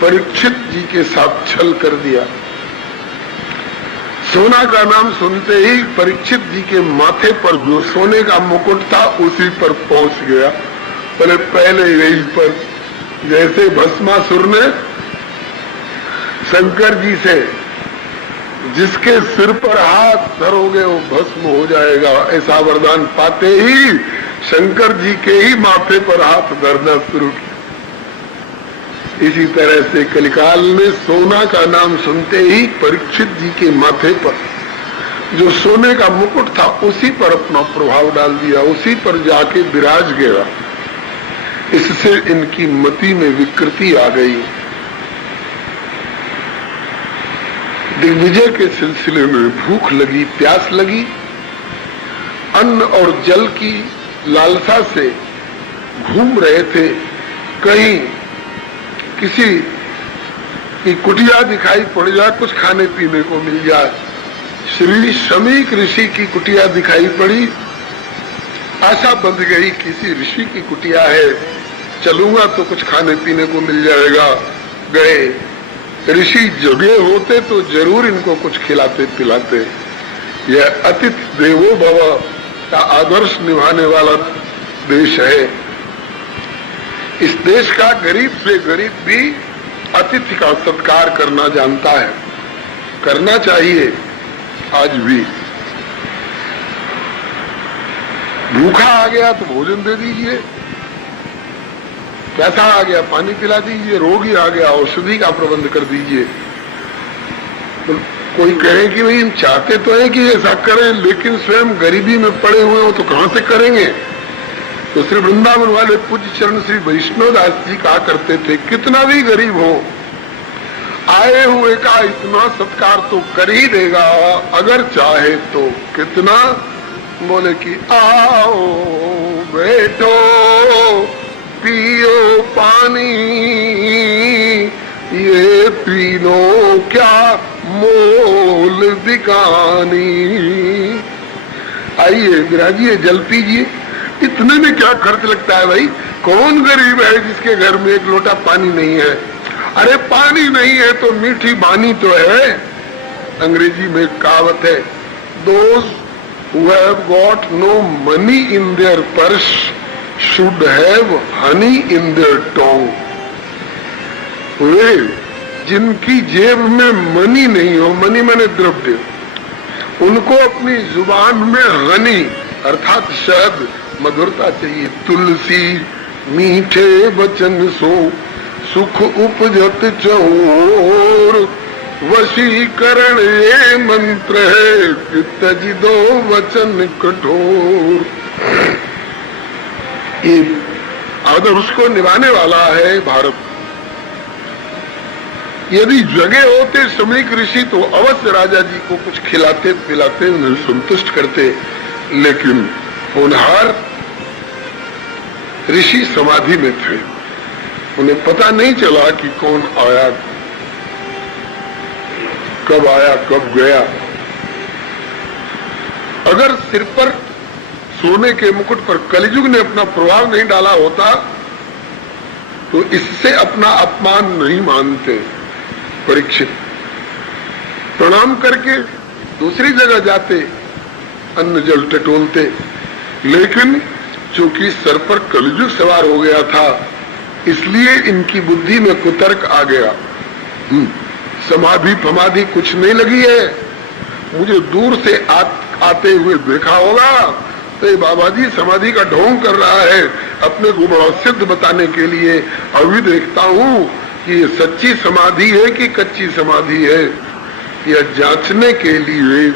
परीक्षित जी के साथ छल कर दिया। सोना का नाम सुनते ही परीक्षित जी के माथे पर जो सोने का मुकुट था उसी पर पहुंच गया। पहले यही पर, जैसे भस्मासुर ने शंकर जी से, जिसके सिर पर हाथ धरोगे वो भस्म हो जाएगा, ऐसा वरदान पाते ही शंकर जी के ही माथे पर हाथ धरना शुरू किया। इसी तरह से कलिकाल ने सोना का नाम सुनते ही परीक्षित जी के माथे पर जो सोने का मुकुट था उसी पर अपना प्रभाव डाल दिया, उसी पर जाके विराज गया। इससे इनकी मति में विकृति आ गई। दिग्विजय के सिलसिले में भूख लगी, प्यास लगी, अन्न और जल की लालसा से घूम रहे थे। कहीं किसी की कुटिया दिखाई पड़ जाए, कुछ खाने पीने को मिल जाए। श्री शमीक ऋषि की कुटिया दिखाई पड़ी, आशा बंध गई, किसी ऋषि की कुटिया है, चलूंगा तो कुछ खाने पीने को मिल जाएगा। गए, ऋषि जगे होते तो जरूर इनको कुछ खिलाते पिलाते। यह अतिथि देवो भव का आदर्श निभाने वाला देश है। इस देश का गरीब से गरीब भी अतिथि का सत्कार करना जानता है, करना चाहिए। आज भी भूखा आ गया तो भोजन दे दीजिए, प्यासा आ गया पानी पिला दीजिए, रोगी आ गया औषधि का प्रबंध कर दीजिए। तो कोई कहे कि भाई हम चाहते तो है कि ऐसा करें, लेकिन स्वयं गरीबी में पड़े हुए हो तो कहां से करेंगे। तो श्री वृंदावन वाले पूज्य चरण श्री वैष्णव दास जी कहा करते थे, कितना भी गरीब हो आए हुए का इतना सत्कार तो कर ही देगा, अगर चाहे तो। कितना? बोले कि आओ बैठो पियो पानी, ये पीनो क्या मोल दिकानी। आइए विराजिए, जल पीजिए, इतने में क्या खर्च लगता है भाई। कौन गरीब है जिसके घर में एक लोटा पानी नहीं है? अरे पानी नहीं है तो मीठी बानी तो है। अंग्रेजी में कहावत है, those who have got no money in their purse should have honey in their tongue। वे जिनकी जेब में मनी नहीं हो, मनी माने द्रव्य, उनको अपनी जुबान में हनी अर्थात शहद, मधुरता चाहिए। तुलसी मीठे वचन सो सुख उपजत चहोर, वशीकरण ये मंत्र है कि तजी दो वचन कठोर। ये आदर्श को निभाने वाला है भारत। यदि जगह होते समलिक ऋषि तो अवश्य राजा जी को कुछ खिलाते पिलाते, उन्हें संतुष्ट करते, लेकिन होनहार ऋषि समाधि में थे। उन्हें पता नहीं चला कि कौन आया, कब आया, कब गया। अगर सिर पर सोने के मुकुट पर कलियुग ने अपना प्रभाव नहीं डाला होता तो इससे अपना अपमान नहीं मानते। परीक्षित प्रणाम करके दूसरी जगह जाते, अन्न जल टटोलते, लेकिन चूंकि सर पर कलियुग सवार हो गया था इसलिए इनकी बुद्धि में कुतर्क आ गया। समाधि फमाधि कुछ नहीं लगी है, मुझे दूर से आते हुए देखा होगा तो ये बाबा जी समाधि का ढोंग कर रहा है अपने को बड़ा सिद्ध बताने के लिए। अभी देखता हूँ कि ये सच्ची समाधि है कि कच्ची समाधि है, यह जांचने के लिए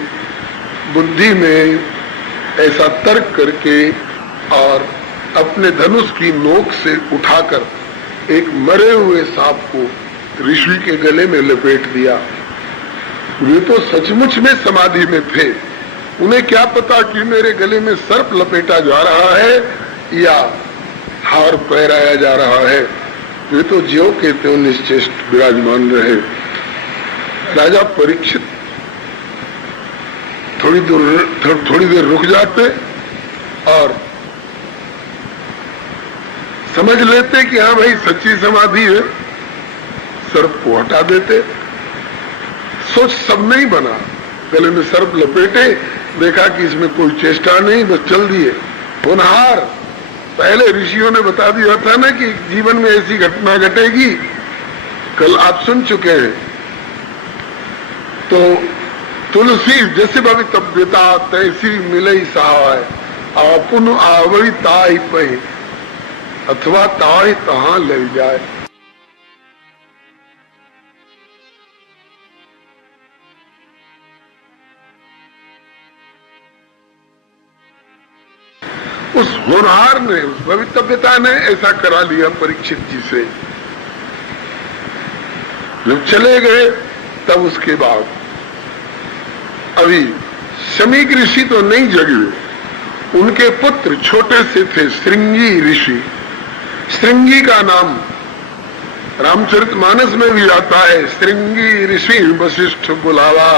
बुद्धि में ऐसा तर्क करके और अपने धनुष की नोक से उठाकर एक मरे हुए सांप को ऋषि के गले में लपेट दिया। वे तो सचमुच में समाधि में थे, उन्हें क्या पता कि मेरे गले में सर्प लपेटा जा रहा है या हार पहराया जा रहा है। वे तो ज्यों के त्यों निश्चेष्ट विराजमान रहे। राजा परीक्षित थोड़ी देर रुक जाते और समझ लेते कि हाँ भाई सच्ची समाधि है, सर्प को हटा देते। सोच सब नहीं बना, गले में सर्प लपेटे, देखा कि इसमें कोई चेष्टा नहीं, बस चल दिए। होनहार पहले ऋषियों ने बता दिया था ना कि जीवन में ऐसी घटना घटेगी, कल आप सुन चुके हैं। तो तुलसी जैसे भवितव्यता तैसी मिले सहाय, आपुन आवई ताई पही, अथवा ताई तहां ले जाए। उस होनहार ने, उस भवितव्यता ने ऐसा करा लिया परीक्षित जी से। जब चले गए तब उसके बाद अभी शमीक ऋषि तो नहीं जगे, उनके पुत्र छोटे से थे श्रृंगी ऋषि। श्रृंगी का नाम रामचरितमानस में भी आता है, श्रृंगी ऋषि वशिष्ठ बुलावा,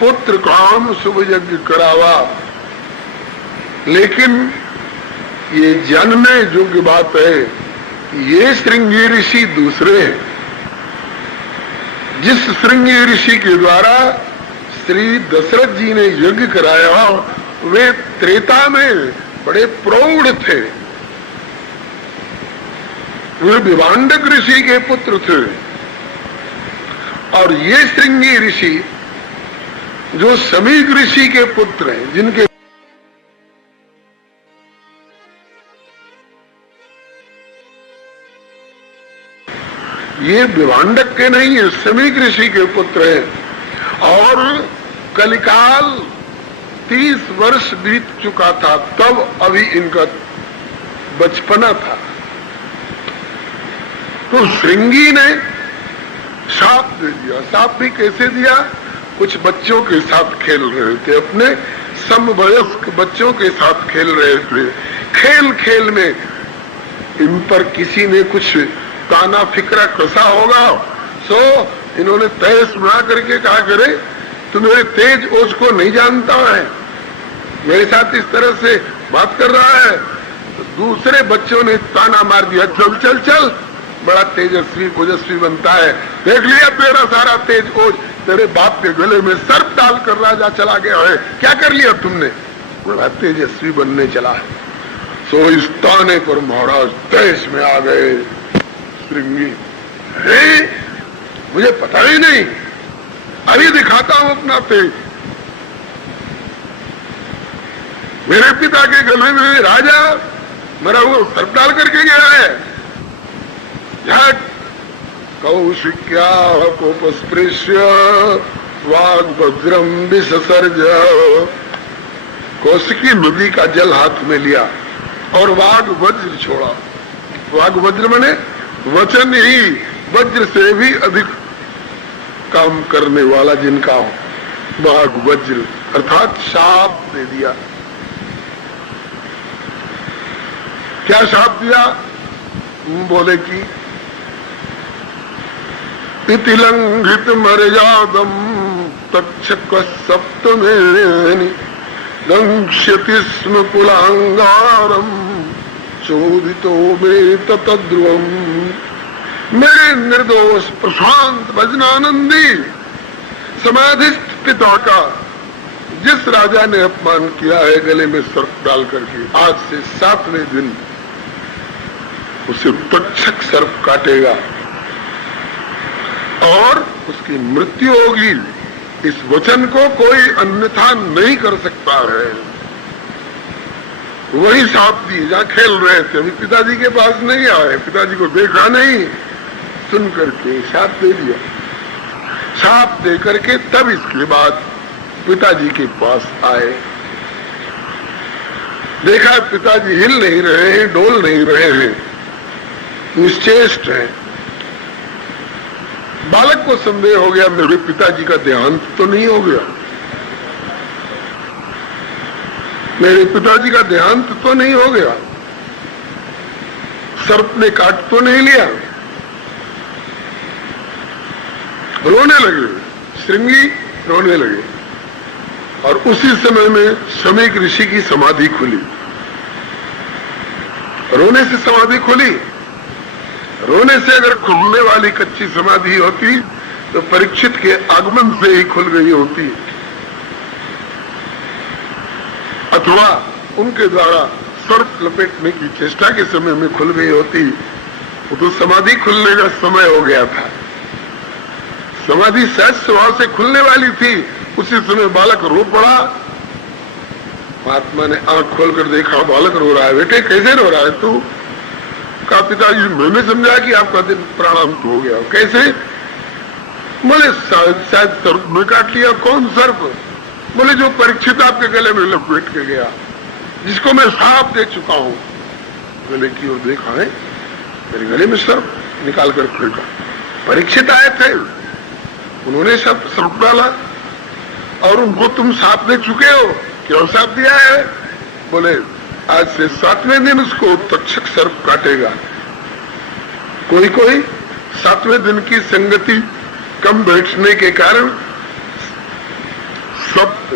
पुत्र काम शुभ यज्ञ करावा। लेकिन ये जानने योग्य बात है, ये श्रृंगी ऋषि दूसरे हैं। जिस श्रृंगी ऋषि के द्वारा श्री दशरथ जी ने यज्ञ कराया वे त्रेता में बड़े प्रौढ़ थे। वे विभांडक ऋषि के पुत्र थे। और ये श्रृंगी ऋषि जो समीक ऋषि के पुत्र हैं, जिनके ये विभांडक के नहीं है, समीक ऋषि के पुत्र हैं। और कलिकाल 30 वर्ष बीत चुका था, तब अभी इनका बचपना था। तो श्रृंगी ने शाप दे दिया। शाप भी कैसे दिया? कुछ बच्चों के साथ खेल रहे थे, अपने समवयस्क बच्चों के साथ खेल रहे थे। खेल खेल में इन पर किसी ने कुछ ताना फिक्रा कसा होगा, सो इन्होंने तहस बना करके कहा, करे तू मेरे तेज ओज को नहीं जानता है, मेरे साथ इस तरह से बात कर रहा है। तो दूसरे बच्चों ने ताना मार दिया, चल चल चल, बड़ा तेजस्वी ओजस्वी बनता है, देख लिया तेरा सारा तेज ओज तेरे बाप के गले में सर्प डालकर राजा चला गया है, क्या कर लिया तुमने? बड़ा तेजस्वी बनने चला है। सो इस ताने पर महाराज देश में आ गए। श्रृंगी, मुझे पता ही नहीं, अभी दिखाता हूं अपना तेज। मेरे पिता के गले में राजा मेरा वो सर्प डाल करके गया है। कौशिक्या कोपस्पृश्य वाग्वज्रम विससर्ज। कौशिकी नदी का जल हाथ में लिया और वाग वज्र छोड़ा। वाग वज्र माने वचन ही वज्र से भी अधिक काम करने वाला जिनका हो, वाग वज्र, अर्थात शाप दे दिया। क्या शाप दिया? बोले कि इति लंघित मर्यादम तक्षक सप्तमेनि लंघ्यति स्म कुलांगारम चोदितो मे तद्रुवम। मेरे निर्दोष प्रशांत भजनानंदी समाधिस्थ पिता का जिस राजा ने अपमान किया है गले में सर्प डाल करके, आज से 7वें दिन उसे तक्षक सर्प काटेगा और उसकी मृत्यु होगी। इस वचन को कोई अन्यथा नहीं कर सकता है। वही शाप दिए जहां खेल रहे थे, अभी पिताजी के पास नहीं आए, पिताजी को देखा नहीं, सुन करके शाप दे दिया। शाप दे करके तब इसके बाद पिताजी के पास आए, देखा पिताजी हिल नहीं रहे हैं, डोल नहीं रहे हैं, निश्चेष्ट हैं। बालक को संदेह हो गया, मेरे पिताजी का देहांत तो नहीं हो गया, मेरे पिताजी का देहांत तो नहीं हो गया, सर्प ने काट तो नहीं लिया। रोने लगे, श्रृंगी रोने लगे। और उसी समय में समीक ऋषि की समाधि खुली। रोने से समाधि खुली। रोने से अगर खुलने वाली कच्ची समाधि होती तो परीक्षित के आगमन से ही खुल गई होती, अथवा उनके द्वारा सर्प लपेटने की चेष्टा के समय में खुल गई होती। वो तो समाधि खुलने का समय हो गया था। समाधि सहज स्वभाव से खुलने वाली थी, उसी समय बालक रो पड़ा। महात्मा ने आंख खोलकर देखा, बालक रो रहा है। बेटे कैसे रो रहा है तू? कहा पिताजी मैंने समझा कि आपका दिन प्राणांत हो गया। कैसे? बोले शायद सर्प में काट लिया। कौन सर्प? बोले जो परीक्षित आपके गले में लपेट के गया, जिसको मैं साफ दे चुका हूं। गले की ओर देखा है, मेरे गले में सर्प निकाल कर फेंका। परीक्षित आए थे, उन्होंने सर्प डाला और उनको तुम साफ दे चुके हो। क्यों साफ दिया है? बोले आज से 7वें दिन उसको तक्षक सर्प काटेगा। कोई कोई 7वें दिन की संगति कम बैठने के कारण सप्त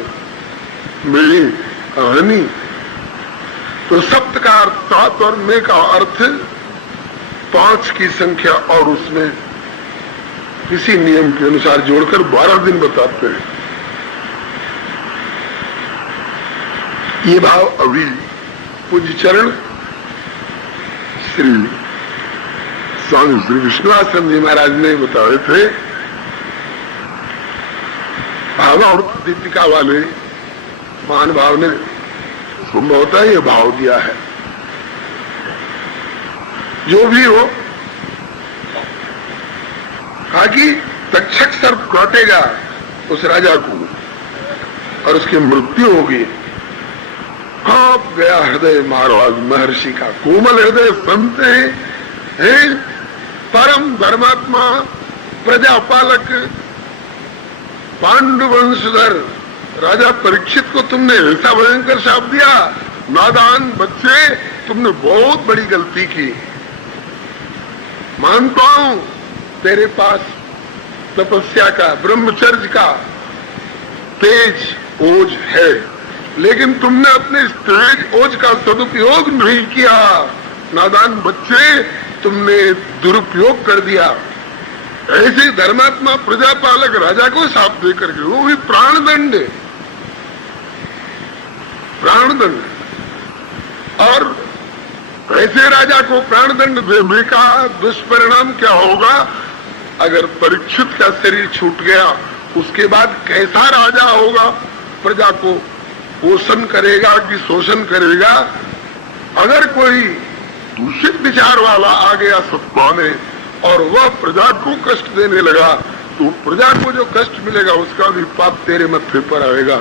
मेरी कहानी, तो सप्त का अर्थ 7 और में का अर्थ 5 की संख्या, और उसमें किसी नियम के अनुसार जोड़कर 12 दिन बताते हैं। ये भाव अभी पूज्य चरण श्री स्वामी श्री विष्णुआश्रम जी महाराज ने बताए थे, भावामृत दीपिका वाले महानुभाव ने संभवतः ये भाव दिया है। जो भी हो, कहा कि तक्षक सर्प काटेगा उस राजा को और उसकी मृत्यु होगी। कांप गया हृदय महाराज महर्षि का। कोमल हृदय संत है, परम धर्मात्मा, प्रजापालक, पांडु वंशधर राजा परीक्षित को तुमने ऐसा भयंकर शाप दिया। नादान बच्चे, तुमने बहुत बड़ी गलती की। मानता हूं तेरे पास तपस्या का, ब्रह्मचर्य का तेज ओज है, लेकिन तुमने अपने इस तेज ओज का सदुपयोग नहीं किया। नादान बच्चे, तुमने दुरुपयोग कर दिया। ऐसे धर्मात्मा प्रजापालक राजा को शाप दे करके, वो भी प्राणदंड, प्राणदंड। और ऐसे राजा को प्राणदंड देने का दुष्परिणाम क्या होगा? अगर परीक्षित का शरीर छूट गया, उसके बाद कैसा राजा होगा? प्रजा को पोषण करेगा कि शोषण करेगा? अगर कोई दूषित विचार वाला आ गया सत्ता में और वह प्रजा को कष्ट देने लगा, तो प्रजा को जो कष्ट मिलेगा उसका भी पाप तेरे मत्थे पर आएगा।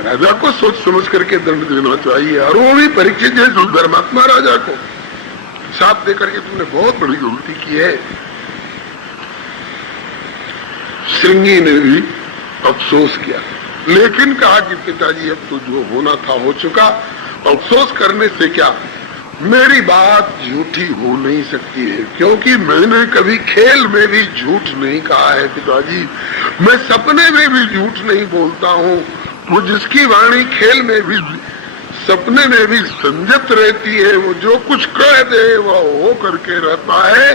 राजा को सोच समझ करके दंड देना चाहिए। और वो भी परीक्षित जैसे धर्मात्मा राजा को शाप दे करके तुमने बहुत बड़ी गलती की है। श्रृंगी ने भी अफसोस किया, लेकिन कहा कि पिताजी अब तो जो होना था हो चुका, अफसोस करने से क्या, मेरी बात झूठी हो नहीं सकती है, क्योंकि मैंने कभी खेल में भी झूठ नहीं कहा है पिताजी। मैं सपने में भी झूठ नहीं बोलता हूँ। वो जिसकी वाणी खेल में भी सपने में भी संयत रहती है, वो जो कुछ कह दे वह हो करके रहता है।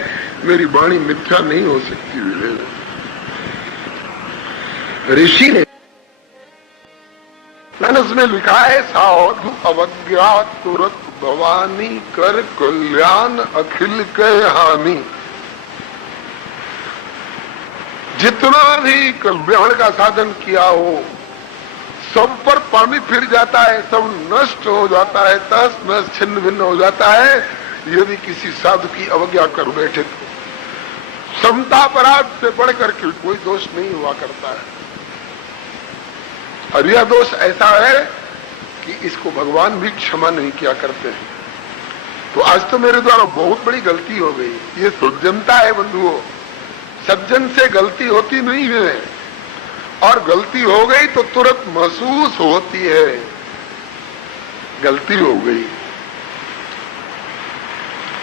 मेरी वाणी मिथ्या नहीं हो सकती। ऋषि ने उसमें लिखा है, साधु अवज्ञा तुरत भवानी, कर कल्याण अखिल के हानि। जितना भी कल्याण का साधन किया हो, सब पर पानी फिर जाता है, सब नष्ट हो जाता है, तस नस छिन्न भिन्न हो जाता है यदि किसी साधु की अवज्ञा कर बैठे तो। समतापराध से बढ़कर के कोई दोष नहीं हुआ करता है। और यह दोष ऐसा है कि इसको भगवान भी क्षमा नहीं किया करते हैं। तो आज तो मेरे द्वारा बहुत बड़ी गलती हो गई। ये सज्जनता है बंधुओं, सज्जन से गलती होती नहीं है, और गलती हो गई तो तुरंत महसूस होती है गलती हो गई।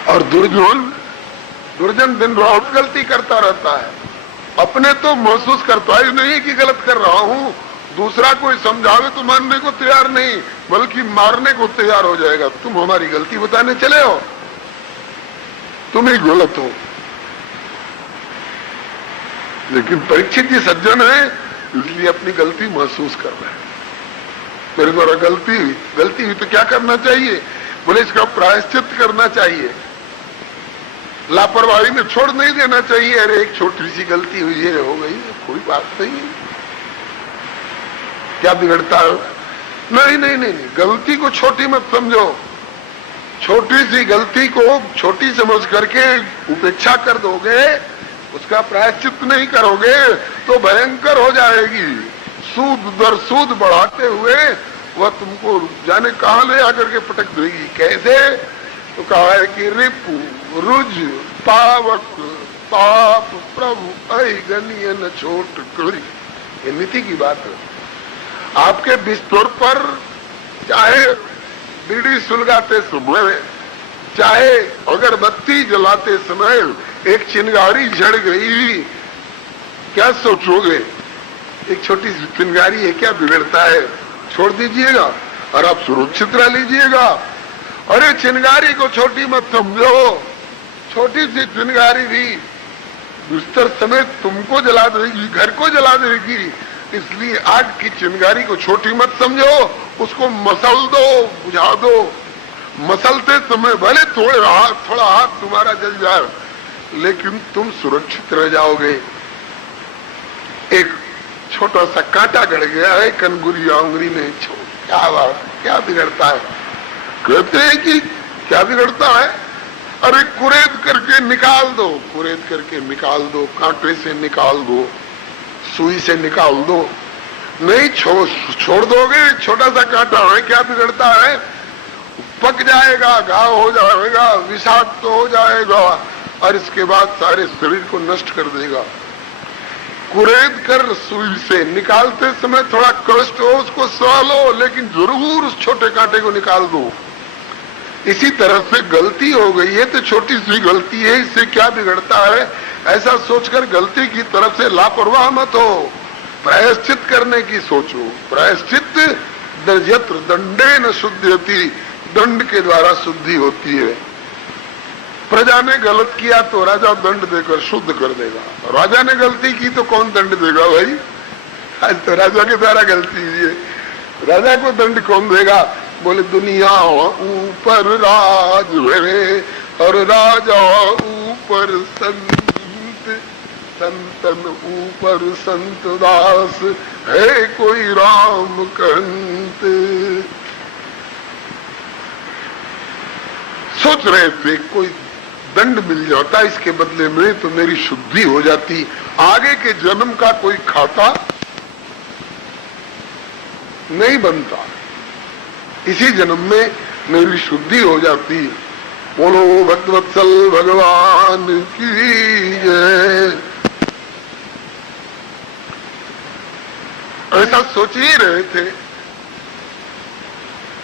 और दुर्जन दिन रात गलती करता रहता है, अपने तो महसूस करता ही नहीं कि गलत कर रहा हूं, दूसरा कोई समझावे तो मानने को तैयार नहीं, बल्कि मारने को तैयार हो जाएगा। तुम हमारी गलती बताने चले हो, तुम ही गलत हो। लेकिन परीक्षित जी सज्जन है, इसलिए अपनी गलती महसूस कर रहे हैं। मेरे द्वारा गलती हुई तो क्या करना चाहिए? बोले इसका प्रायश्चित करना चाहिए, लापरवाही में छोड़ नहीं देना चाहिए। अरे एक छोटी सी गलती हुई है, हो गई, कोई बात नहीं, क्या बिगड़ता है? नहीं नहीं नहीं नहीं, गलती को छोटी मत समझो। छोटी सी गलती को छोटी समझ करके उपेक्षा कर दोगे, उसका प्रायश्चित नहीं करोगे तो भयंकर हो जाएगी। सूद दर सूद बढ़ाते हुए वह तुमको जाने कहां ले आकर के पटक देगी। कैसे? तो कहा है कि रिपु रुज पावक पाप प्रभु अगनिय न छोट करी। ये नीति की बात है। आपके बिस्तर पर चाहे बीड़ी सुलगाते समय, चाहे अगरबत्ती जलाते समय एक चिंगारी झड़ गई, क्या सोचोगे? एक छोटी सी चिंगारी है, क्या बिगड़ता है? छोड़ दीजिएगा और आप सुरक्षित रह लीजिएगा। अरे चिंगारी को छोटी मत समझो, छोटी सी चिंगारी भी बिस्तर समेत तुमको जला देगी, घर को जला देगी। इसलिए आग की चिंगारी को छोटी मत समझो, उसको मसल दो, बुझा दो। मसलते समय भले थोड़ा हाथ तुम्हारा जल जाए, लेकिन तुम सुरक्षित रह जाओगे। एक छोटा सा कांटा गड़ गया है कनगुरी उंगली में, क्या बिगड़ता है? कहते हैं कि क्या बिगड़ता है? अरे कुरेद करके निकाल दो, कुरेद करके निकाल दो, कांटे से निकाल दो, सुई से निकाल दो। नहीं छोड़ दोगे, छोटा सा कांटा है, क्या बिगड़ता है? पक जाएगा, घाव हो जाएगा, विषाक्त हो जाएगा और इसके बाद सारे शरीर को नष्ट कर देगा। कुरेद कर सुई से निकालते समय थोड़ा कष्ट हो, उसको सह लो, लेकिन जरूर उस छोटे कांटे को निकाल दो। इसी तरह से गलती हो गई है तो छोटी सी गलती है, इससे क्या बिगड़ता है, ऐसा सोचकर गलती की तरफ से लापरवाह मत हो, प्रायश्चित करने की सोचो। प्रायश्चित यत्र दंडेन शुद्ध्यति, दंड के द्वारा शुद्धि होती है। प्रजा ने गलत किया तो राजा दंड देकर शुद्ध कर देगा, राजा ने गलती की तो कौन दंड देगा भाई? आज तो राजा के द्वारा गलती हुई है, राजा को दंड कौन देगा? बोले दुनिया ऊपर राज है और राजा ऊपर संत, संतन ऊपर संत दास, है कोई राम कंत। सोच रहे थे कोई दंड मिल जाता इसके बदले में तो मेरी शुद्धि हो जाती, आगे के जन्म का कोई खाता नहीं बनता, इसी जन्म में मेरी शुद्धि हो जाती। बोलो भक्तवत्सल भगवान की जय। ऐसा सोच ही रहे थे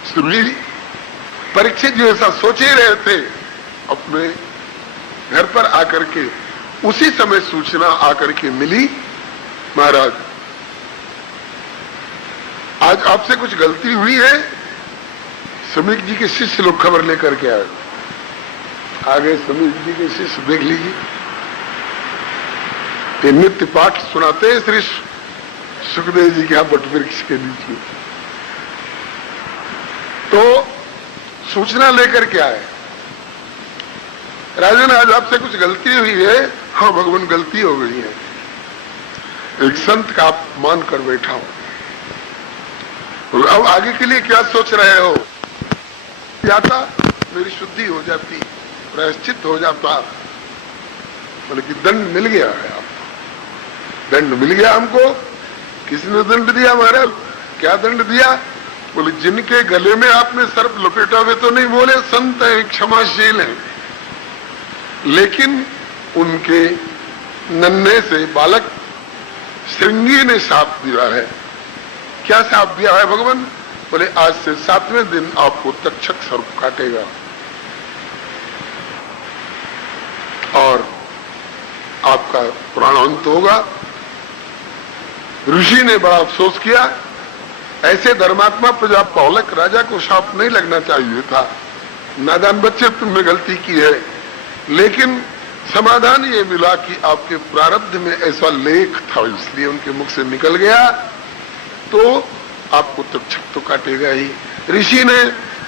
श्री परीक्षित जी, ऐसा सोच ही रहे थे अपने घर पर आकर के। उसी समय सूचना आकर के मिली, महाराज आज आपसे कुछ गलती हुई है। समीक जी के शिष्य लोग खबर लेकर के आए, आगे समीक जी के शिष्य देख लीजिए, ये नित्य पाठ सुनाते हैं श्री सुखदेव जी के यहाँ बट वृक्ष के नीचे। तो सूचना लेकर के आए, राजन आज आपसे कुछ गलती हुई है। हाँ भगवान गलती हो गई है, एक संत का आप मान कर बैठा हो, अब आगे के लिए क्या सोच रहे हो? जाता मेरी शुद्धि हो जाती, प्रायश्चित हो जाता। बोले कि दंड मिल गया है आपको, दंड मिल गया हमको। किसने दंड दिया महाराज? क्या दंड दिया? बोले जिनके गले में आपने सर्प लपेटा हुए तो नहीं बोले संत है, क्षमाशील है, लेकिन उनके नन्हे से बालक श्रृंगी ने शाप दिया है। क्या शाप दिया है भगवान? बोले आज से 7वें दिन आपको तक्षक सर्प काटेगा और आपका प्राणांत होगा। ऋषि ने बड़ा अफसोस किया, ऐसे धर्मात्मा प्रजा पौलक राजा को शाप नहीं लगना चाहिए था। नादान बच्चे, तुमने गलती की है, लेकिन समाधान ये मिला कि आपके प्रारब्ध में ऐसा लेख था, इसलिए उनके मुख से निकल गया, तो आपको तक्षक तो काटेगा ही। ऋषि ने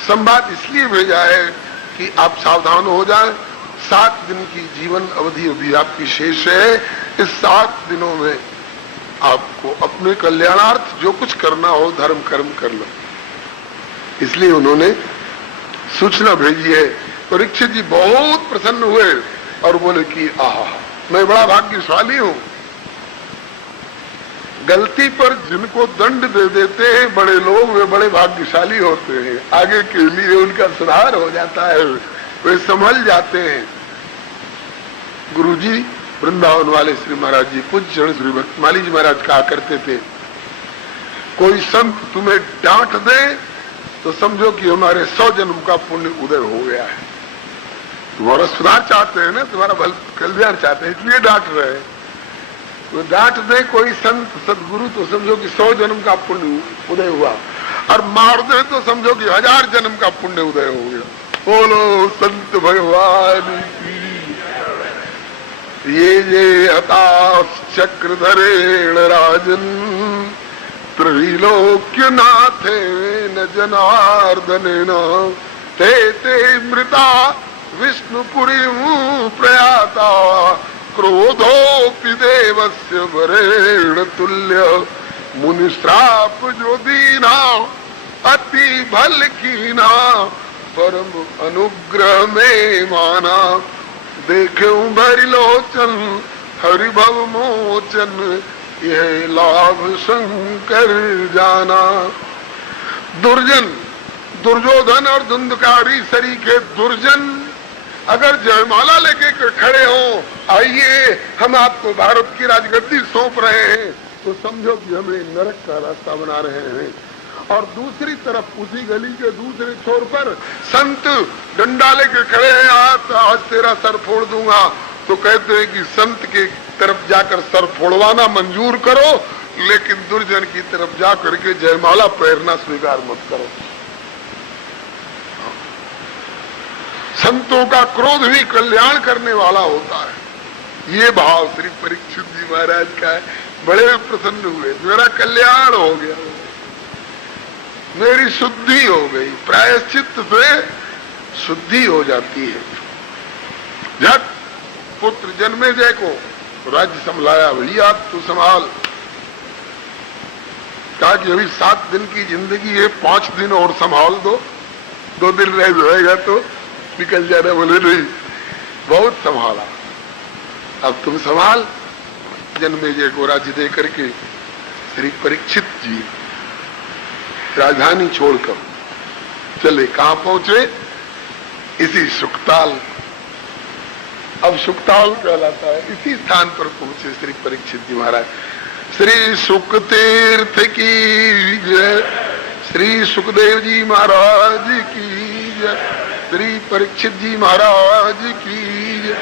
संवाद इसलिए भेजा है कि आप सावधान हो जाएं, 7 दिन की जीवन अवधि अभी आपकी शेष है। इस 7 दिनों में आपको अपने कल्याणार्थ जो कुछ करना हो धर्म कर्म कर लो, इसलिए उन्होंने सूचना भेजी है। परीक्षित जी बहुत प्रसन्न हुए और बोले कि आहा, मैं बड़ा भाग्यशाली हूं, गलती पर जिनको दंड दे देते हैं बड़े लोग, वे बड़े भाग्यशाली होते हैं, आगे के लिए उनका सुधार हो जाता है, वे संभल जाते हैं। गुरुजी वृंदावन वाले श्री महाराज जी, पूज्य चरण श्री भक्तमाली जी महाराज कहा करते थे, कोई संत तुम्हें डांट दे तो समझो कि हमारे 100 जन्म का पुण्य उदय हो गया है। तुम्हारा सुधार चाहते हैं ना, तुम्हारा भल कल्याण चाहते हैं, इसलिए डांट रहे हैं। तो डांट दे कोई संत सदगुरु तो समझो कि 100 जन्म का पुण्य उदय हुआ, और मार दे तो समझो कि 1000 जन्म का पुण्य उदय हो गया। बोलो संत भगवान की। ये हताश चक्रधरेण राजन त्रैलोक्य नाथे न जनार्दनेन ते ते मृता विष्णुपुरी प्रयाता क्रोधोपि देवस्य वरेण तुल्य मुनिश्राप जो दीना अति भल कीना परम अनुग्रह में माना देखे भरि लोचन हरिभव मोचन यह लाभ शंकर जाना। दुर्जन दुर्योधन और धुंधकारी सरीखे दुर्जन अगर जयमाला लेके खड़े हो, आइए हम आपको भारत की राजगद्दी सौंप रहे हैं, तो समझो कि हमें नरक का रास्ता बना रहे हैं। और दूसरी तरफ उसी गली के दूसरे छोर पर संत डंडा लेके खड़े हैं, आज तेरा सर फोड़ दूंगा, तो कहते हैं कि संत के तरफ जाकर सर फोड़वाना मंजूर करो, लेकिन दुर्जन की तरफ जाकर के जयमाला पहनना स्वीकार मत करो। संतों का क्रोध भी कल्याण करने वाला होता है। ये भाव श्री परीक्षित जी महाराज का है। बड़े प्रसन्न हुए, मेरा कल्याण हो गया, मेरी शुद्धि हो गई। प्रायश्चित से शुद्धि हो जाती है। झट पुत्र जन्मेजय को राज्य संभलाया, भैया तू संभाल। कहा कि अभी 7 दिन की जिंदगी है, 5 दिन और संभाल दो, 2 दिन रह जाएगा तो निकल जाना। बोले नहीं, बहुत संभाला, अब तुम संभाल। जन्मेजय को राज्य दे करके श्री परीक्षित जी राजधानी छोड़कर चले। कहां पहुंचे? इसी सुखताल, अब सुखताल कहलाता है, इसी स्थान पर पहुंचे श्री परीक्षित जी महाराज। श्री सुखतीर्थ की जय, श्री सुखदेव जी महाराज की जय, श्री परीक्षित जी महाराज की जय।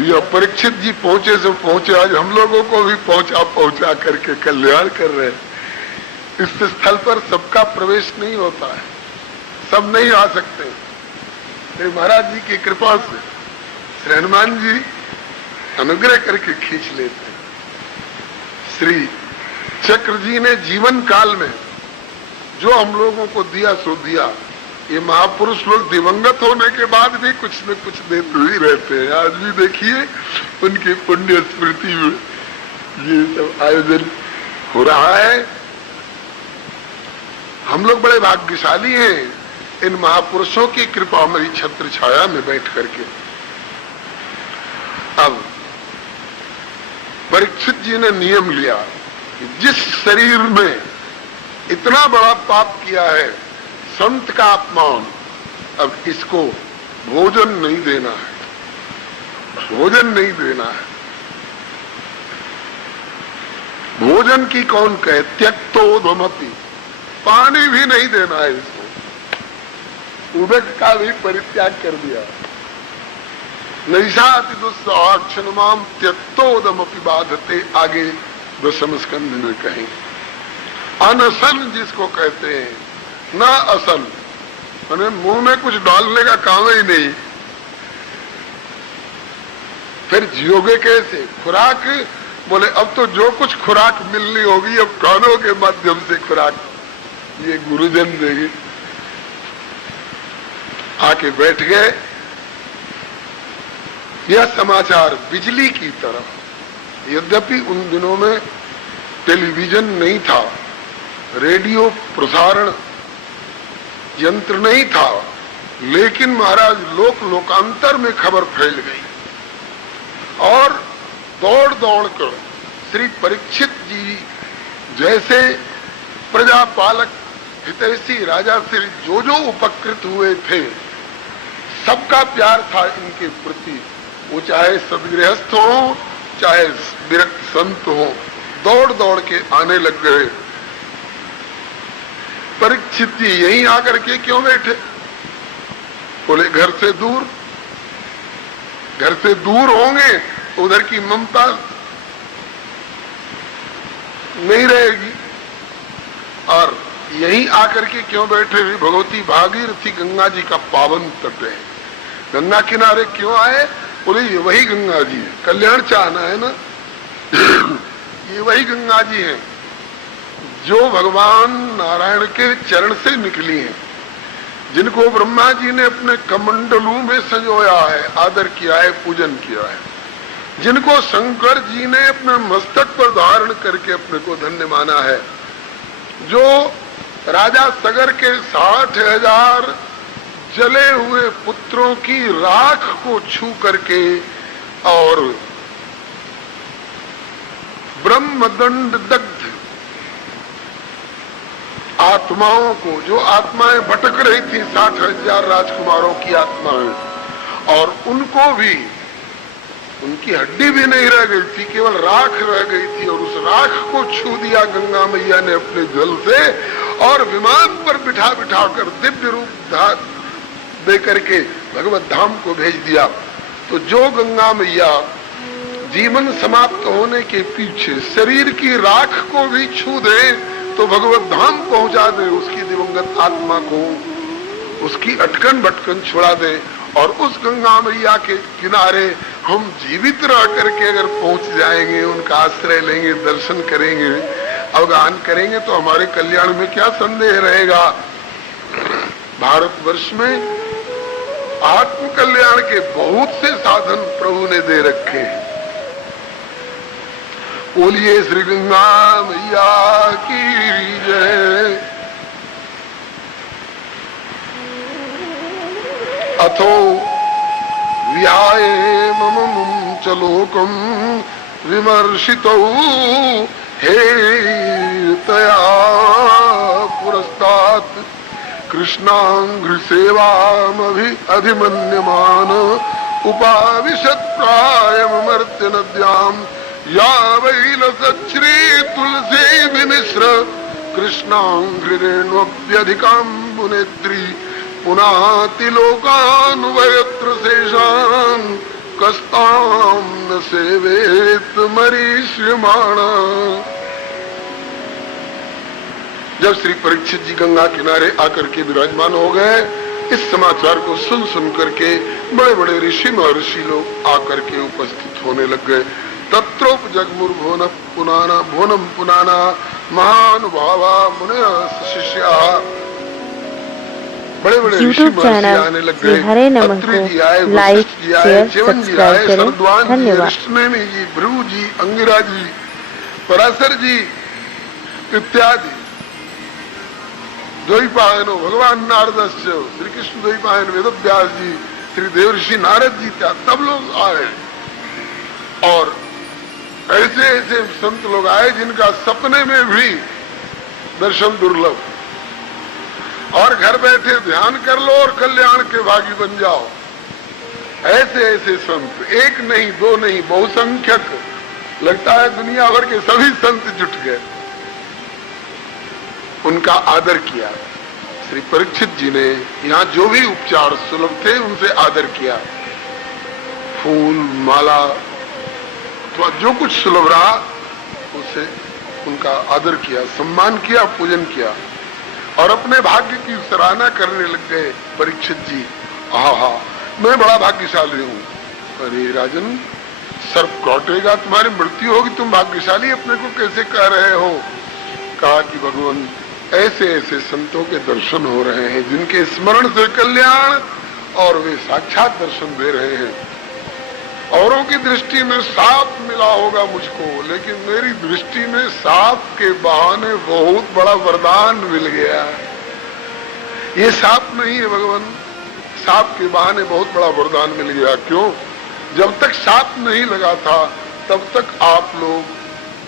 यह परीक्षित जी पहुंचे से पहुंचे, आज हम लोगों को भी पहुंचा करके कल्याण कर रहे हैं। इस स्थल पर सबका प्रवेश नहीं होता है, सब नहीं आ सकते। श्री महाराज जी की कृपा से श्री हनुमान जी अनुग्रह करके खींच लेते हैं। श्री चक्र जी ने जीवन काल में जो हम लोगों को दिया सो दिया। ये महापुरुष लोग दिवंगत होने के बाद भी कुछ न कुछ देते ही रहते हैं। आज भी देखिए उनकी पुण्य स्मृति में ये सब आयोजन हो रहा है। हम लोग बड़े भाग्यशाली हैं इन महापुरुषों की कृपा हमारी छत्र छाया में बैठ करके। अब परीक्षित जी ने नियम लिया कि जिस शरीर में इतना बड़ा पाप किया है, संत का अपमान, अब इसको भोजन नहीं देना है, भोजन नहीं देना है। भोजन की कौन कहे? त्यक्तोधमपि, पानी भी नहीं देना है इसको, उदक का भी परित्याग कर दिया। नैषाति दुस्साक्षणमाम त्यक्तोदमपि बाधते, आगे दशम स्कंध में कहें। अनशन जिसको कहते हैं, ना असन, मैंने मुंह में कुछ डालने का काम ही नहीं। फिर जियोगे कैसे? खुराक, बोले अब तो जो कुछ खुराक मिलनी होगी अब कानों के माध्यम से खुराक ये गुरुजन देंगे। आके बैठ गए। यह समाचार बिजली की तरह, यद्यपि उन दिनों में टेलीविजन नहीं था, रेडियो प्रसारण यंत्र नहीं था, लेकिन महाराज लोक लोकांतर में खबर फैल गई और दौड़ दौड़ कर श्री परीक्षित जी जैसे प्रजापालक हितैषी राजा से जो उपकृत हुए थे, सबका प्यार था इनके प्रति। वो चाहे सदगृहस्थ हो चाहे विरक्त संत हो, दौड़ दौड़ के आने लग गए। परीक्षित जी यहीं आकर के क्यों बैठे? बोले घर से दूर, घर से दूर होंगे तो उधर की ममता नहीं रहेगी। और यहीं आकर के क्यों बैठे? भगवती भागीरथी गंगा जी का पावन तट है, गंगा किनारे क्यों आए? बोले ये वही गंगा जी है, कल्याण चाहना है ना। ये वही गंगा जी है जो भगवान नारायण के चरण से निकली है, जिनको ब्रह्मा जी ने अपने कमंडलू में संजोया है, आदर किया है, पूजन किया है, जिनको शंकर जी ने अपने मस्तक पर धारण करके अपने को धन्य माना है, जो राजा सगर के 60,000 जले हुए पुत्रों की राख को छू करके और ब्रह्मदंड दग्ध आत्माओं को, जो आत्माएं भटक रही थी 60,000 राजकुमारों की आत्माएं, और उनको भी, उनकी हड्डी भी नहीं रह गई थी, केवल राख रह गई थी, और उस राख को छू दिया गंगा मैया ने अपने जल से, और विमान पर बिठा बिठा कर दिव्य रूप दे करके भगवत धाम को भेज दिया। तो जो गंगा मैया जीवन समाप्त होने के पीछे शरीर की राख को भी छू दे तो भगवत धाम पहुंचा दे, उसकी दिवंगत आत्मा को उसकी अटकन भटकन छुड़ा दे, और उस गंगा मैया के किनारे हम जीवित रह करके अगर पहुंच जाएंगे, उनका आश्रय लेंगे, दर्शन करेंगे, अवगाहन करेंगे, तो हमारे कल्याण में क्या संदेह रहेगा। भारतवर्ष में आत्म कल्याण के बहुत से साधन प्रभु ने दे रखे हैं। बोलिए श्री गंगा मैया की जय। अथो व्याये मम च लोकम विमर्शितौ हे तया पुरस्तात् कृष्णांघ्रि सेवामभि अधिमन्यमान उपाविशत् प्रायमर्त्य नद्याम् या वैलसच्छ्री तुलसी विमिश्र कृष्णांघ्रिरेण्वप्यधिकाम्बुनेत्री पुनाति लोकानुवयत्र शेषान् कस्तां न सेवेत मरीष्यमाण। जब श्री परीक्षित जी गंगा किनारे आकर के विराजमान हो गए, इस समाचार को सुन सुन करके बड़े बड़े ऋषि महर्षि लोग आकर के उपस्थित होने लग गए। तत्रोप जगमुर्भुवन पुनाना भुवनम पुनाना महानुभावा मुनिया शिष्या, बड़े बड़े ऋषि महर्षि आने लग गए। हरे नमः को लाइक शेयर सब्सक्राइब करें। धन्यवाद। कृष्णनेमि जी, भृगु जी, अंगिरा जी, पराशर जी इत्यादि द्वैपायनो भगवान नारदस्य, श्री कृष्ण द्वैपायन वेदव्यास जी, श्री देवर्षि नारद जी, सब लोग आए। और ऐसे ऐसे संत लोग आए जिनका सपने में भी दर्शन दुर्लभ, और घर बैठे ध्यान कर लो और कल्याण के भागी बन जाओ। ऐसे ऐसे संत, एक नहीं दो नहीं, बहुसंख्यक, लगता है दुनिया भर के सभी संत जुट गए, उनका आदर किया। श्री परीक्षित जी ने यहाँ जो भी उपचार सुलभ थे उनसे आदर किया, फूल माला तो जो कुछ सुलभ रहा उससे उनका आदर किया, सम्मान किया, पूजन किया, और अपने भाग्य की सराहना करने लग गए। परीक्षित जी, आहा मैं बड़ा भाग्यशाली हूँ। अरे राजन, सर्प काटेगा तुम्हारी मृत्यु होगी, तुम भाग्यशाली अपने को कैसे कह रहे हो। कहा कि भगवान ऐसे ऐसे संतों के दर्शन हो रहे हैं जिनके स्मरण से कल्याण, और वे साक्षात दर्शन दे रहे हैं। औरों की दृष्टि में सांप मिला होगा मुझको, लेकिन मेरी दृष्टि में सांप के बहाने बहुत बड़ा वरदान मिल गया। ये सांप नहीं है भगवान, सांप के बहाने बहुत बड़ा वरदान मिल गया। क्यों? जब तक सांप नहीं लगा था तब तक आप लोग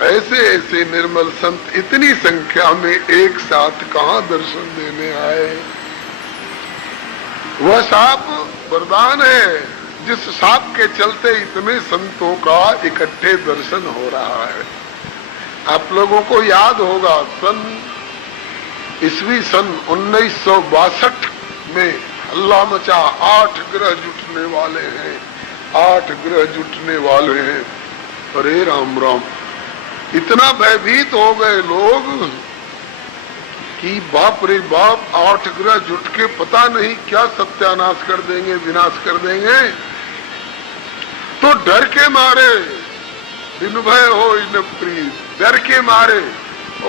ऐसे ऐसे निर्मल संत इतनी संख्या में एक साथ कहां दर्शन देने आए। वह सांप वरदान है, जिस सांप के चलते इतने संतों का इकट्ठे दर्शन हो रहा है। आप लोगों को याद होगा ईस्वी सन 1962 में हल्ला मचा, 8 ग्रह जुटने वाले हैं, 8 ग्रह जुटने वाले हैं। अरे राम राम, इतना भयभीत हो गए लोग कि बाप रे बाप, 8 ग्रह जुट के पता नहीं क्या सत्यानाश कर देंगे, विनाश कर देंगे। तो डर के मारे, दिन भय हो इन प्रीत, डर के मारे ओ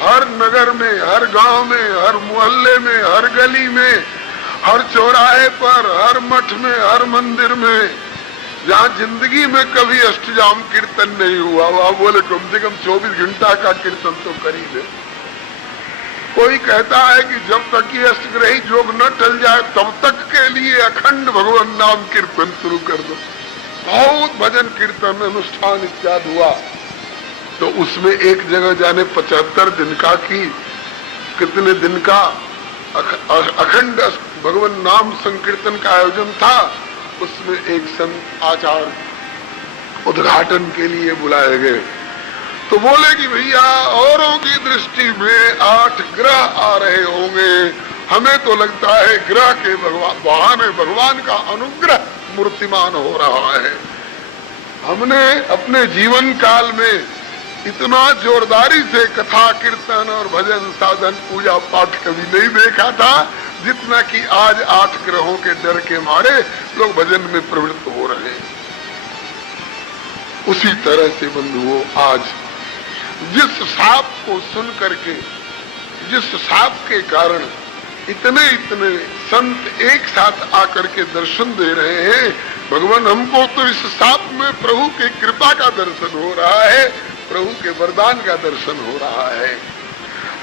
हर नगर में, हर गांव में, हर मोहल्ले में, हर गली में, हर चौराहे पर, हर मठ में, हर मंदिर में, जहाँ जिंदगी में कभी अष्टजाम कीर्तन नहीं हुआ, वहां बोले कम से कम 24 घंटा का कीर्तन तो करी ले। कोई कहता है कि जब तक ये अष्टग्रही योग न टल जाए तब तक के लिए अखंड भगवान नाम कीर्तन शुरू कर दो। बहुत भजन कीर्तन अनुष्ठान इत्यादि हुआ, तो उसमें एक जगह जाने 75 दिन का की कितने दिन का अखंड भगवान नाम संकीर्तन का आयोजन था। उसमें एक संत आचार्य उद्घाटन के लिए बुलाए गए, तो बोले कि भैया औरों की दृष्टि में 8 ग्रह आ रहे होंगे, हमें तो लगता है ग्रह के बहाने भगवान का अनुग्रह मूर्तिमान हो रहा है। हमने अपने जीवन काल में इतना जोरदारी से कथा कीर्तन और भजन साधन पूजा पाठ कभी नहीं देखा था जितना कि आज 8 ग्रहों के डर के मारे लोग भजन में प्रवृत्त हो रहे हैं। उसी तरह से बंधुओं, आज जिस साप को सुन करके, जिस साप के कारण इतने इतने संत एक साथ आकर के दर्शन दे रहे हैं, भगवान हमको तो इस साप में प्रभु की कृपा का दर्शन हो रहा है, प्रभु के वरदान का दर्शन हो रहा है।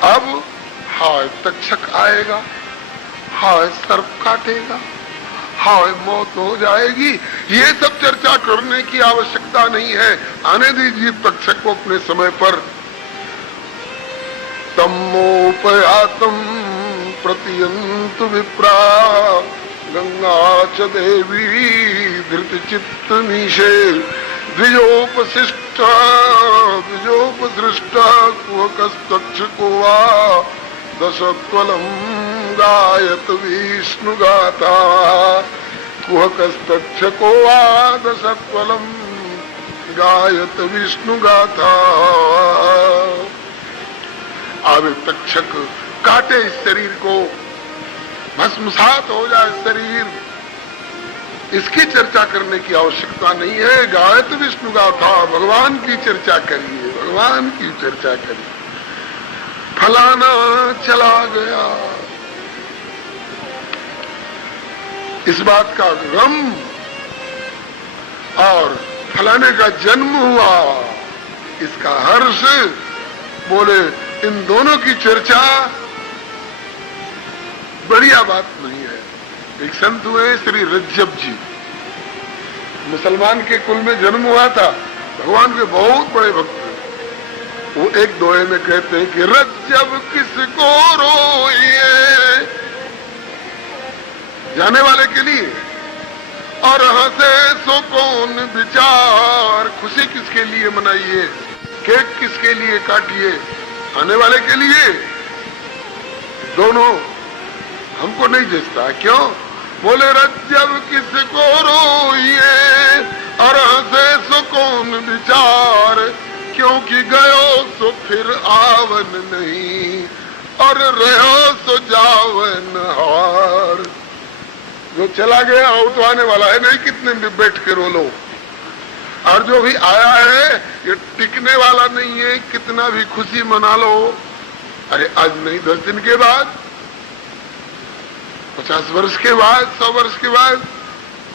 अब हाय तक्षक आएगा, हाय सर्प काटेगा, हाय मौत हो जाएगी, ये सब चर्चा करने की आवश्यकता नहीं है। आने दीजिए तक्षक को अपने समय पर। तमोपयातम प्रतियंतु विप्रा गंगा च देवी धृत चित्त नीशे द्विजोपशिष्ट द्विजोपसृष्ट कुहकस्तक्षको वा दशत्वलम गायत विष्णु गाथा कुहकस्तक्षको वा दशत्वलम गायत विष्णु गाथा। अब तक्षक काटे इस शरीर को, भस्मसात हो जाए शरीर, इसकी चर्चा करने की आवश्यकता नहीं है। गायत विष्णु गाथा, भगवान की चर्चा करिए, भगवान की चर्चा करिए। फलाना चला गया, इस बात का गम, और फलाने का जन्म हुआ इसका हर्ष, बोले इन दोनों की चर्चा बढ़िया बात नहीं है। एक संत हुए श्री रज्जब जी, मुसलमान के कुल में जन्म हुआ था, भगवान के बहुत बड़े भक्त। वो एक दोहे में कहते हैं कि रज्जब किसको रोइए, जाने वाले के लिए, और हंसे सो कौन विचार, खुशी किसके लिए मनाइए, केक किसके लिए काटिए, आने वाले के लिए। दोनों हमको नहीं जचता। क्यों? बोले रज्जब किसको रोइए और हंसे सो कौन विचार, क्योंकि गयो सो फिर आवन नहीं और रहो सो जावन हार। जो चला गया वो तो आने वाला है नहीं, कितने भी बैठ के रो लो, और जो भी आया है ये टिकने वाला नहीं है, कितना भी खुशी मना लो। अरे आज नहीं 10 दिन के बाद, 50 वर्ष के बाद, 100 वर्ष के बाद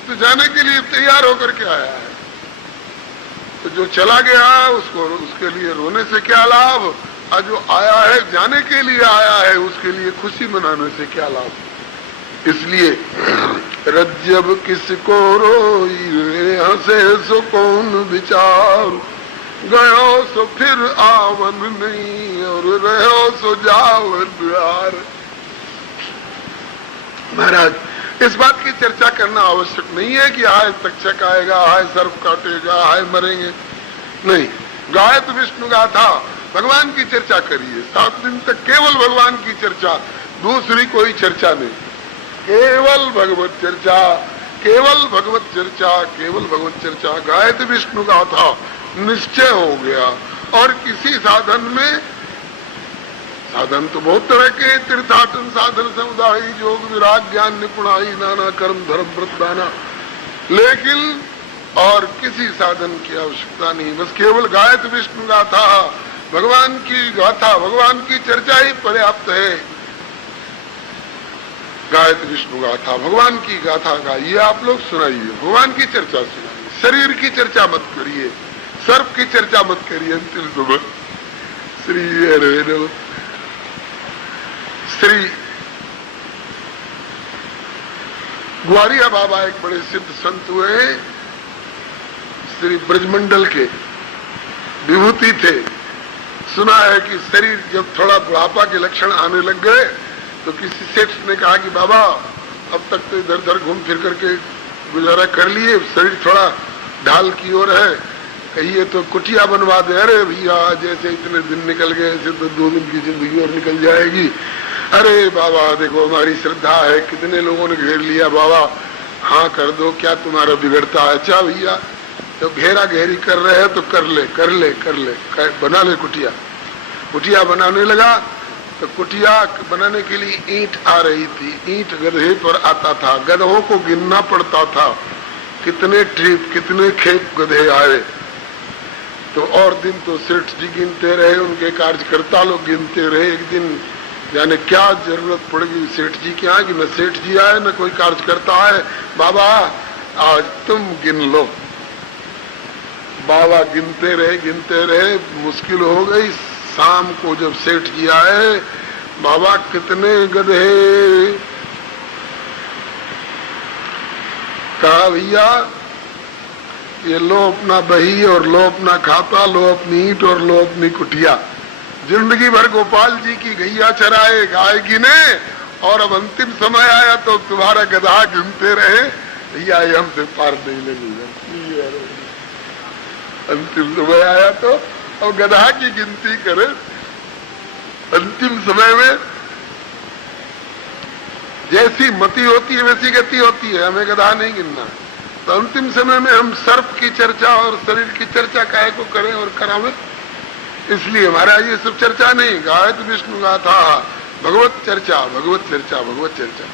तो जाने के लिए तैयार होकर के आया है। तो जो चला गया उसको, उसके लिए रोने से क्या लाभ, और जो आया है जाने के लिए आया है उसके लिए खुशी मनाने से क्या लाभ। इसलिए रज्जब किसको रोइए हंसे सो कौन विचार, गयो सो फिर आवन नहीं और रहो सो जावन प्यार। महाराज इस बात की चर्चा करना आवश्यक नहीं है कि हाय तक्षक आएगा, हाय सर्प काटेगा, हाय मरेंगे, नहीं। गायत विष्णु गाथा, भगवान की चर्चा करिए। 7 दिन तक केवल भगवान की चर्चा, दूसरी कोई चर्चा नहीं, केवल भगवत चर्चा, केवल भगवत चर्चा, केवल भगवत चर्चा। गायत विष्णु गाथा निश्चय हो गया। और किसी साधन में, साधन तो बहुत तरह के, तीर्थाटन साधन समुदायी योग विराग ज्ञान निपुणाई नाना कर्म धर्म व्रत दाना, लेकिन और किसी साधन की आवश्यकता नहीं, बस केवल गायत विष्णु गाथा भगवान की गाथा, भगवान की चर्चा ही पर्याप्त है। गायत्री विष्णु गाथा, भगवान की गाथा गाइए, आप लोग सुनाइए, भगवान की चर्चा सुनाइए, शरीर की चर्चा मत करिए, सर्प की चर्चा मत करिए। अंतिम सुबह श्री हरे श्री ग्वारिया बाबा एक बड़े सिद्ध संत हुए हैं, श्री ब्रजमंडल के विभूति थे। सुना है कि शरीर जब थोड़ा बुढ़ापा के लक्षण आने लग गए तो किसी सेठ ने कहा कि बाबा अब तक तो इधर उधर घूम फिर करके गुजारा कर लिए, शरीर थोड़ा ढाल की ओर है, कहिए तो कुटिया बनवा दे। अरे भैया जैसे इतने दिन निकल गए ऐसे तो 2 दिन की जिंदगी और निकल जाएगी। अरे बाबा देखो हमारी श्रद्धा है, कितने लोगों ने घेर लिया, बाबा हाँ कर दो, क्या तुम्हारा बिगड़ता है। अच्छा भैया तो घेरा घेरी कर रहे हैं तो कर ले कर ले कर ले, बना ले कुटिया। कुटिया बनाने लगा तो कुटिया बनाने के लिए ईंट आ रही थी, ईंट गधे पर आता था, गधों को गिनना पड़ता था कितने ट्रिप कितने खेप गधे आए। तो और दिन तो सेठ जी गिनते रहे, उनके कार्यकर्ता लोग गिनते रहे। एक दिन यानी क्या जरूरत पड़ गई सेठ जी की यहाँ कि न सेठ जी आए न कोई कार्यकर्ता आए, बाबा आज तुम गिन लो। बाबा गिनते रहे, मुश्किल हो गई। शाम को जब सेठ जी आए, बाबा कितने गधे, कहा भैया ये लो अपना बही और लो अपना खाता, लो अपनी ईंट और लो अपनी कुटिया। जिंदगी भर गोपाल जी की गैया चराए, गाय गिने, और अब अंतिम समय आया तो तुम्हारा गधा गिनते रहे। भैया ये हमसे पार नहीं लगेगा। अंतिम समय आया तो अब गधा की गिनती करे। अंतिम समय में जैसी मति होती है वैसी गति होती है, हमें गधा नहीं गिनना। तो अंतिम समय में हम सर्प की चर्चा और शरीर की चर्चा काहे को करें और करावें। इसलिए हमारा ये सब चर्चा नहीं, गायत्री विष्णु गाथा, भगवत चर्चा भगवत चर्चा भगवत चर्चा।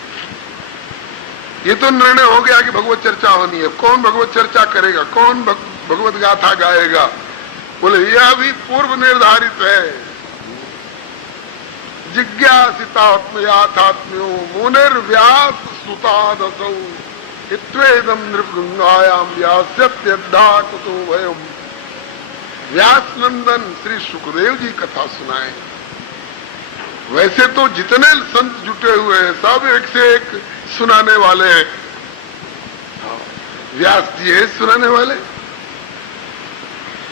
ये तो निर्णय हो गया कि भगवत चर्चा होनी है। कौन भगवत चर्चा करेगा, कौन भगवत गाथा गाएगा? बोले यह भी पूर्व निर्धारित है। जिज्ञासितात्मयाथात्म्यो मुनिर्व्यास सुतादसौ इत्वेदम नृपगंगायाम व्यास्यत्यद्धा कुतो भयम्। व्यास नंदन श्री सुखदेव जी कथा सुनाए। वैसे तो जितने संत जुटे हुए हैं सब एक से एक सुनाने वाले हैं। व्यास जी है सुनाने वाले,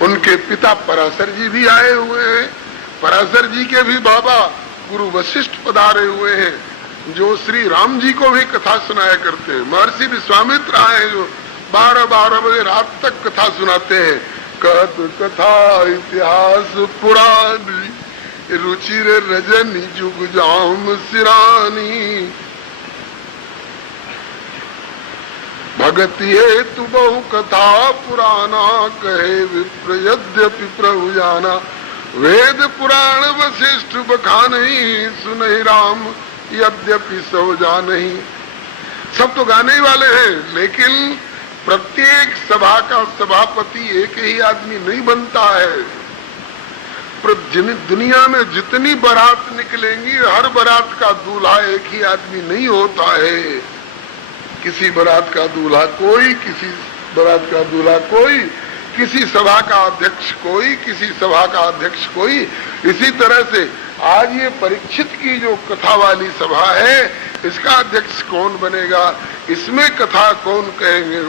उनके पिता पराशर जी भी आए हुए हैं। पराशर जी के भी बाबा गुरु वशिष्ठ पधारे हुए हैं, जो श्री राम जी को भी कथा सुनाया करते हैं। महर्षि विश्वामित्र आए हैं, जो 12-12 बजे रात तक कथा सुनाते हैं। कहत कथा इतिहास पुरानी, रुचिर रजनी जुग जाम सिरानी। भगति हेतु बहु कथा पुराना, कहे विप्र यद्यपि प्रभु जाना। वेद पुराण वशिष्ठ बखानहि, सुनहि राम यद्यपि सब जानहि। सब तो गाने ही वाले हैं, लेकिन प्रत्येक सभा का सभापति एक ही आदमी नहीं बनता है। दुनिया में जितनी बारात निकलेंगी, हर बारात का दूल्हा एक ही आदमी नहीं होता है। किसी बारात का दूल्हा कोई, किसी बारात का दूल्हा कोई, किसी सभा का अध्यक्ष कोई, किसी सभा का अध्यक्ष कोई। इसी तरह से आज ये परीक्षित की जो कथा वाली सभा है, इसका अध्यक्ष कौन बनेगा, इसमें कथा कौन कहेंगे,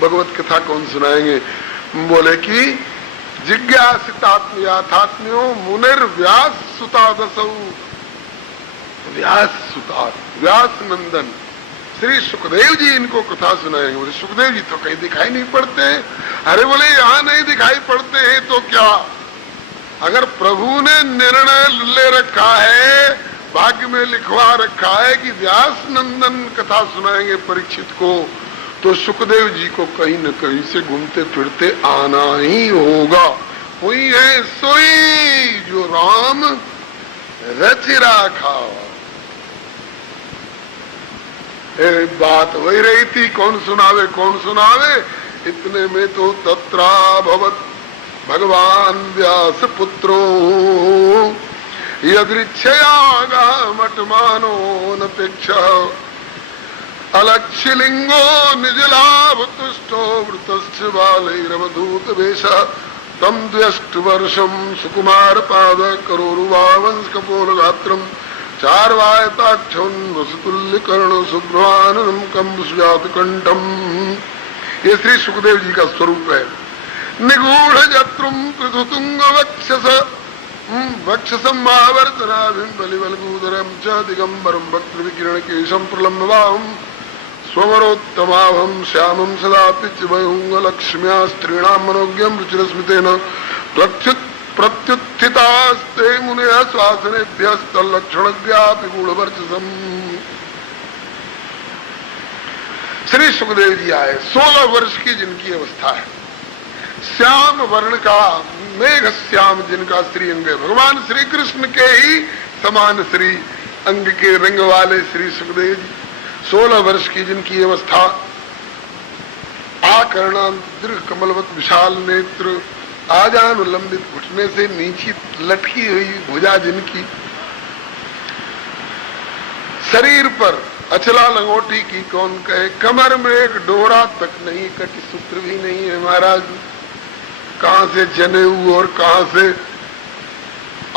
भगवत कथा कौन सुनाएंगे? बोले कि जिज्ञासितात्मयाथात्म्यो मुनिर्व्यास सुतादसौ। व्यास सुता, व्यास नंदन श्री सुखदेव जी इनको कथा सुनाएंगे। बोले सुखदेव जी तो कहीं दिखाई नहीं पड़ते हैं। अरे बोले यहाँ नहीं दिखाई पड़ते हैं तो क्या, अगर प्रभु ने निर्णय ले रखा है, भाग्य में लिखवा रखा है कि व्यास नंदन कथा सुनाएंगे परीक्षित को, तो सुखदेव जी को कहीं न कहीं से घूमते फिरते आना ही होगा। हुई है सोई जो राम रच राखा। बात वही रही थी, कौन सुनावे कौन सुनावे। इतने में तो तत्रा भवत भगवान व्यास पुत्रो यदृच्छयागामटमानो नपेक्ष अलक्षलिंगो निजलाभ तुष्टो वृतश्च बालैरवधूत वेश तम द्व्यष्टवर्षम सुकुमार पाद करोरुवावंश कपोल गात्रम चार्वायताक्षं वसुतुल्य कर्ण शुभ्रवाननम कंबुजात कंठम। ये श्री सुखदेव जी का स्वरूप है। निगूढ़ जत्रुम पृथुतुंग वक्षस वक्षसम महावर्तनाभिम बलिवलगूदरम च दिगंबरम वक्त्र विकिरण केशम प्रलम्बाहम स्वमरोत्तमाभम श्यामम सदा पिच्चभयुंग लक्ष्म्या स्त्रीणां मनोज्ञम रुचिरस्मितेन प्रत्युत्थितास्ते मुनयः श्वासनेभ्यस्तल्लक्षणज्ञापि गूढ़वर्चसम्। श्री सुखदेव जी आए, 16 वर्ष की जिनकी अवस्था है, श्याम वर्ण का मेघ श्याम जिनका श्री अंग है, भगवान श्री कृष्ण के ही समान श्री अंग के रंग वाले श्री सुखदेव जी, 16 वर्ष की जिनकी अवस्था, आकर्णा दीर्घ कमलवत विशाल नेत्र, आजान उल्लंबित घुटने से नीचे लटकी हुई भुजा जिनकी, शरीर पर अचला लंगोटी की कौन कहे, कमर में एक डोरा तक नहीं, कटी सूत्र भी नहीं है महाराज, कहां से जनेऊ और कहां से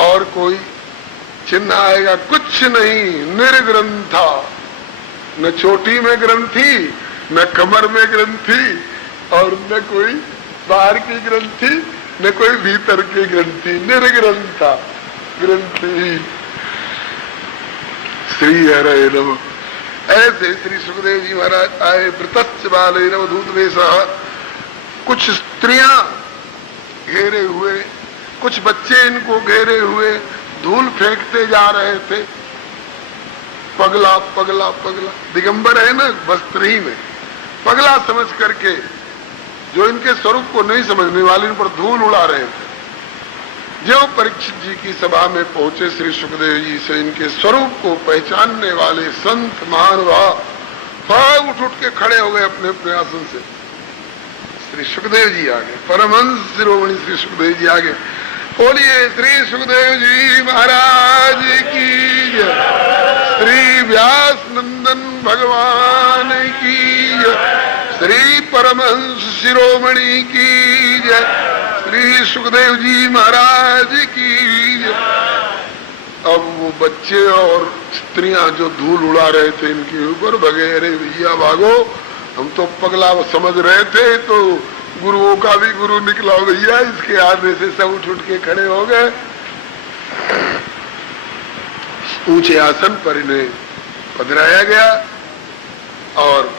और कोई चिन्ह आएगा, कुछ नहीं, निर्ग्रंथा, न चोटी में ग्रंथि, न कमर में ग्रंथि, और न कोई बाहर की ग्रंथि, न कोई भीतर की ग्रंथि, निर्ग्रंथा ग्रंथि। श्री हरे नमः। ऐसे श्री सुखदेव जी महाराज आए, वृतश्च बालैरवधूत वेशः, कुछ स्त्रियां घेरे हुए, कुछ बच्चे इनको घेरे हुए धूल फेंकते जा रहे थे, पगला पगला पगला, दिगंबर है ना वस्त्र ही में, पगला समझ करके जो इनके स्वरूप को नहीं समझने वाले इन पर धूल उड़ा रहे थे। जो परीक्षित जी की सभा में पहुंचे श्री सुखदेव जी से इनके स्वरूप को पहचानने वाले संत महानुभाव उठ उठ के खड़े हो गए अपने अपने आसन से। श्री सुखदेव जी आगे, परमहंस शिरोमणि श्री सुखदेव जी आगे, बोलिए श्री सुखदेव जी महाराज की जय, श्री व्यास नंदन भगवान की जय, श्री परमहंस शिरोमणि की जय, श्री सुखदेव जी महाराज की जय। अब वो बच्चे और स्त्रियां जो धूल उड़ा रहे थे इनके ऊपर, भगे, अरे भैया भागो, हम तो पगला समझ रहे थे, तो गुरुओं का भी गुरु निकला भैया, इसके आने से सब उठ उठ के खड़े हो गए। ऊंचे आसन पर इन्हें पधराया गया और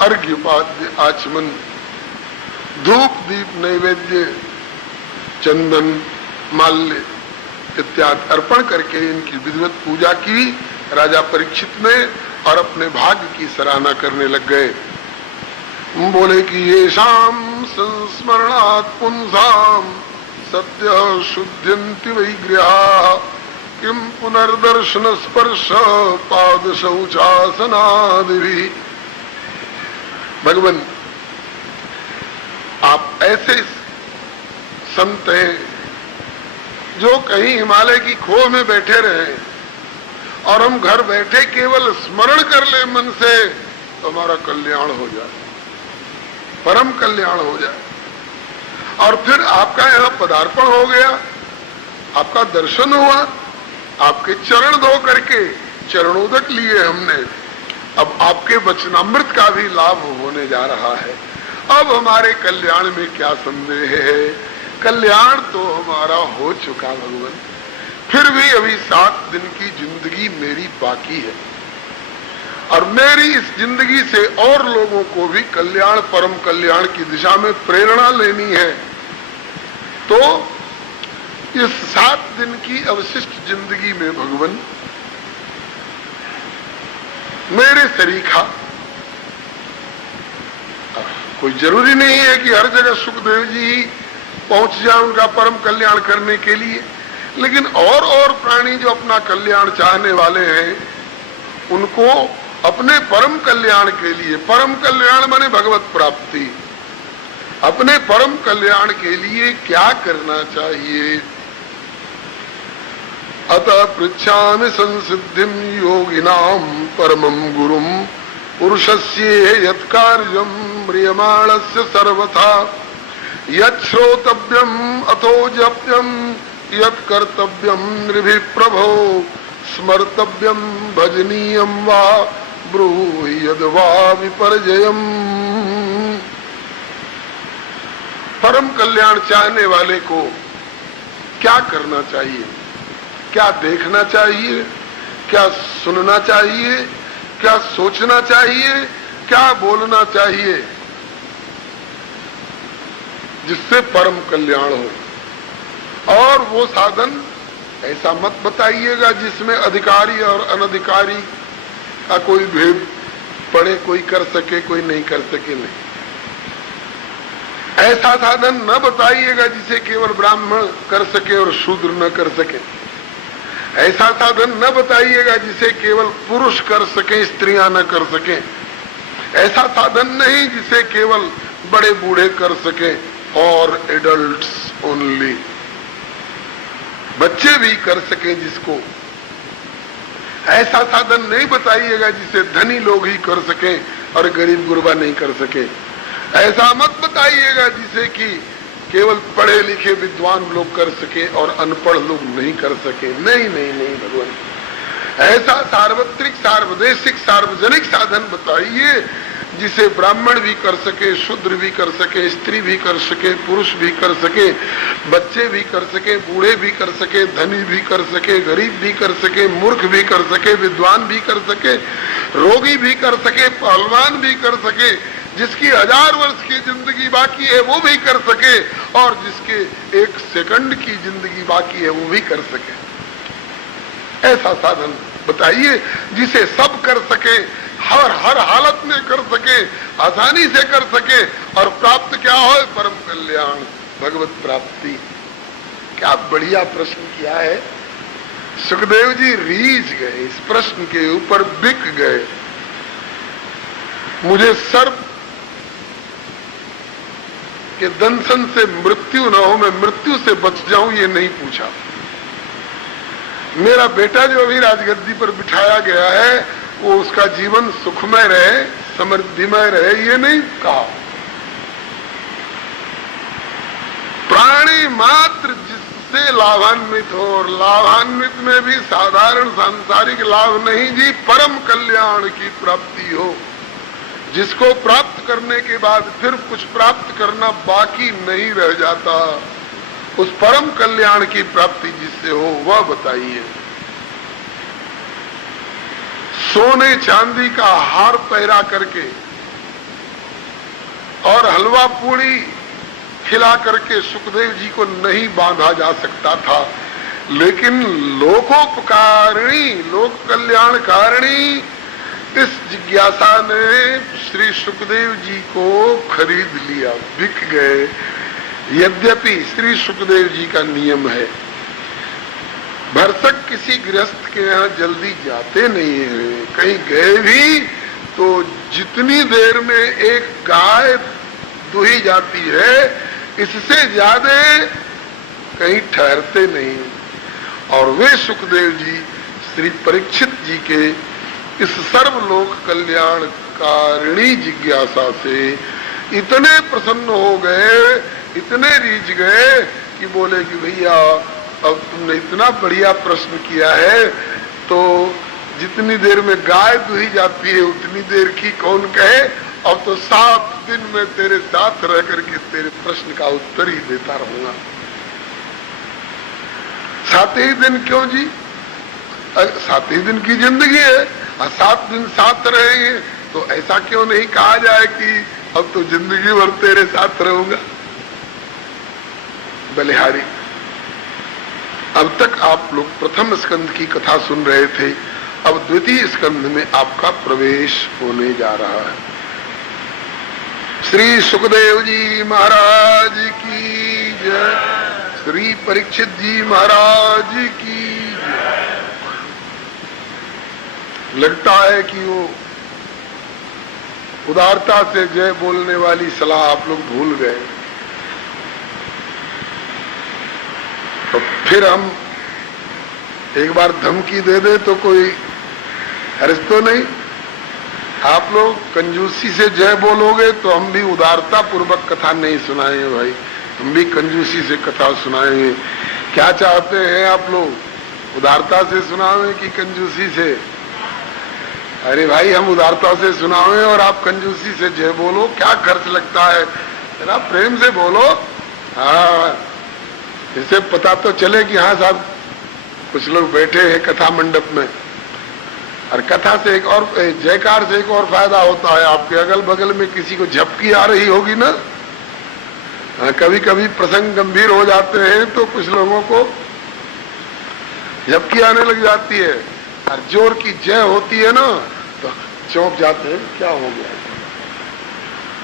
अर्घ्यपाद्य आचमन, धूप दीप नैवेद्य चंदन माल्य इत्यादि अर्पण करके इनकी विधिवत पूजा की राजा परीक्षित ने, और अपने भाग्य की सराहना करने लग गए। बोले कि ये शाम संस्मरणात् पुंसाम सद्य शुद्ध्यन्ति वैग्रहा, किम पुनर्दर्शन स्पर्श पाद शौचासनादि। भगवान आप ऐसे संत हैं जो कहीं हिमालय की खोह में बैठे रहे और हम घर बैठे केवल स्मरण कर ले मन से तो हमारा कल्याण हो जाए, परम कल्याण हो जाए। और फिर आपका यहाँ पदार्पण हो गया, आपका दर्शन हुआ, आपके चरण धो करके चरणोदक लिए हमने, अब आपके वचनामृत का भी लाभ होने जा रहा है। अब हमारे कल्याण में क्या संदेह है, कल्याण तो हमारा हो चुका भगवान, फिर भी अभी 7 दिन की जिंदगी मेरी बाकी है और मेरी इस जिंदगी से और लोगों को भी कल्याण, परम कल्याण की दिशा में प्रेरणा लेनी है। तो इस 7 दिन की अवशिष्ट जिंदगी में भगवान मेरे सरीखा, कोई जरूरी नहीं है कि हर जगह सुखदेव जी पहुंच जाए उनका परम कल्याण करने के लिए, लेकिन और प्राणी जो अपना कल्याण चाहने वाले हैं उनको अपने परम कल्याण के लिए, परम कल्याण माने भगवत प्राप्ति, अपने परम कल्याण के लिए क्या करना चाहिए। अतः पृच्छामि संसिद्धिं योगिनां परमं गुरुं पुरुषस्य यत्कार्यं म्रियमाणस्य सर्वथा यत् श्रोतव्यम् अथो जप्यं यत् कर्तव्यं नृभिः प्रभो स्मर्तव्यं भजनीयं वा ब्रूहि यद्वा विपर्जयम्। परम कल्याण चाहने वाले को क्या करना चाहिए, क्या देखना चाहिए, क्या सुनना चाहिए, क्या सोचना चाहिए, क्या बोलना चाहिए जिससे परम कल्याण हो। और वो साधन ऐसा मत बताइएगा जिसमें अधिकारी और अनधिकारी का कोई भेद पड़े, कोई कर सके कोई नहीं कर सके। नहीं, ऐसा साधन न बताइएगा जिसे केवल ब्राह्मण कर सके और शूद्र न कर सके। ऐसा साधन न बताइएगा जिसे केवल पुरुष कर सके स्त्रियां न कर सके। ऐसा साधन नहीं जिसे केवल बड़े बूढ़े कर सके और एडल्ट्स ओनली, बच्चे भी कर सके जिसको। ऐसा साधन नहीं बताइएगा जिसे धनी लोग ही कर सके और गरीब गुरबा नहीं कर सके। ऐसा मत बताइएगा जिसे कि केवल पढ़े लिखे विद्वान लोग कर सके और अनपढ़ लोग नहीं कर सके। नहीं नहीं नहीं भगवान, ऐसा सार्वत्रिक सार्वदेशिक सार्वजनिक साधन बताइए जिसे ब्राह्मण भी कर सके, शूद्र भी कर सके, स्त्री भी कर सके, पुरुष भी कर सके, बच्चे भी कर सके, बूढ़े भी कर सके, धनी भी कर सके, गरीब भी कर सके, मूर्ख भी कर सके, विद्वान भी कर सके, रोगी भी कर सके, पहलवान भी कर सके, जिसकी 1000 वर्ष की जिंदगी बाकी है वो भी कर सके और जिसके 1 सेकंड की जिंदगी बाकी है वो भी कर सके। ऐसा साधन बताइए जिसे सब कर सके, हर हालत में कर सके, आसानी से कर सके और प्राप्त क्या हो, परम कल्याण, भगवत प्राप्ति। क्या बढ़िया प्रश्न किया है। सुखदेव जी रीझ गए, इस प्रश्न के ऊपर बिक गए। मुझे सर्प के दंशन से मृत्यु न हो, मैं मृत्यु से बच जाऊं, ये नहीं पूछा। मेरा बेटा जो अभी राजगद्दी पर बिठाया गया है वो उसका जीवन सुखमय रहे, समृद्धिमय रहे, ये नहीं कहा। प्राणी मात्र जिससे लाभान्वित हो, और लाभान्वित में भी साधारण सांसारिक लाभ नहीं जी, परम कल्याण की प्राप्ति हो, जिसको प्राप्त करने के बाद फिर कुछ प्राप्त करना बाकी नहीं रह जाता, उस परम कल्याण की प्राप्ति जिससे हो वह बताइए। सोने चांदी का हार पहरा करके और हलवा पूड़ी खिला करके सुखदेव जी को नहीं बांधा जा सकता था, लेकिन लोकोपकारिणी, लोक कल्याणकारिणी इस जिज्ञासा ने श्री सुखदेव जी को खरीद लिया, बिक गए। यद्यपि श्री सुखदेव जी का नियम है, भरसक किसी गृहस्थ के यहाँ जल्दी जाते नहीं है, कहीं गए भी तो जितनी देर में एक गाय दुही जाती है इससे ज्यादा कहीं ठहरते नहीं। और वे सुखदेव जी श्री परीक्षित जी के इस सर्वलोक कल्याणकारिणी जिज्ञासा से इतने प्रसन्न हो गए, इतने रीझ गए कि बोले कि भैया अब तुमने इतना बढ़िया प्रश्न किया है तो जितनी देर में गाय दुही जाती है उतनी देर की कौन कहे, अब तो 7 दिन में तेरे साथ रह करके तेरे प्रश्न का उत्तर ही देता रहूंगा। 7 ही दिन क्यों जी, 7 ही दिन की जिंदगी है, 7 दिन साथ रहेंगे तो ऐसा क्यों नहीं कहा जाए कि अब तो जिंदगी भर तेरे साथ रहूंगा। बलिहारी, अब तक आप लोग प्रथम स्कंद की कथा सुन रहे थे, अब द्वितीय स्कंद में आपका प्रवेश होने जा रहा है। श्री सुखदेव जी महाराज की जय, श्री परीक्षित जी महाराज की जय। लगता है कि वो उदारता से जय बोलने वाली सलाह आप लोग भूल गए। तो फिर हम एक बार धमकी दे दे तो कोई हर्ज तो नहीं। आप लोग कंजूसी से जय बोलोगे तो हम भी उदारता पूर्वक कथा नहीं सुनाएंगे भाई, हम भी कंजूसी से कथा सुनाएंगे। क्या चाहते हैं आप लोग, उदारता से सुनावे कि कंजूसी से? अरे भाई हम उदारता से सुनावे और आप कंजूसी से जय बोलो, क्या खर्च लगता है, जरा प्रेम से बोलो। हाँ, इससे पता तो चले कि हाँ साहब कुछ लोग बैठे हैं कथा मंडप में। और कथा से एक और, जयकार से एक और फायदा होता है, आपके अगल बगल में किसी को झपकी आ रही होगी ना, कभी कभी प्रसंग गंभीर हो जाते हैं तो कुछ लोगों को झपकी आने लग जाती है और जोर की जय होती है ना तो चौंक जाते हैं, क्या हो गया।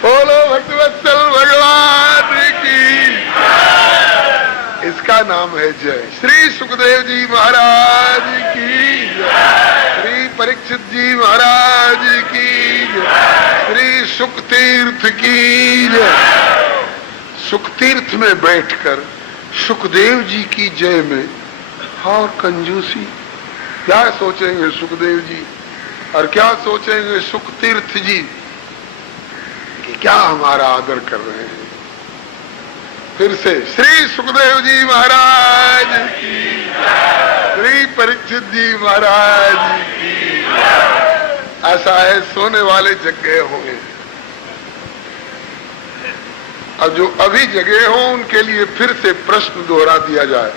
बोलो भक्तवत्सल भगवान की, इसका नाम है जय। श्री सुखदेव जी महाराज की जय, श्री परीक्षित जी महाराज की जय, श्री सुखतीर्थ की जय। सुखतीर्थ में बैठकर सुखदेव जी की जय में और कंजूसी, क्या सोचेंगे सुखदेव जी और क्या सोचेंगे सुखतीर्थ जी कि क्या हमारा आदर कर रहे हैं। फिर से श्री सुखदेव जी महाराज की, श्री परीक्षित जी महाराज की। ऐसा है, सोने वाले जग गए होंगे। अब जो अभी जगे हों उनके लिए फिर से प्रश्न दोहरा दिया जाए।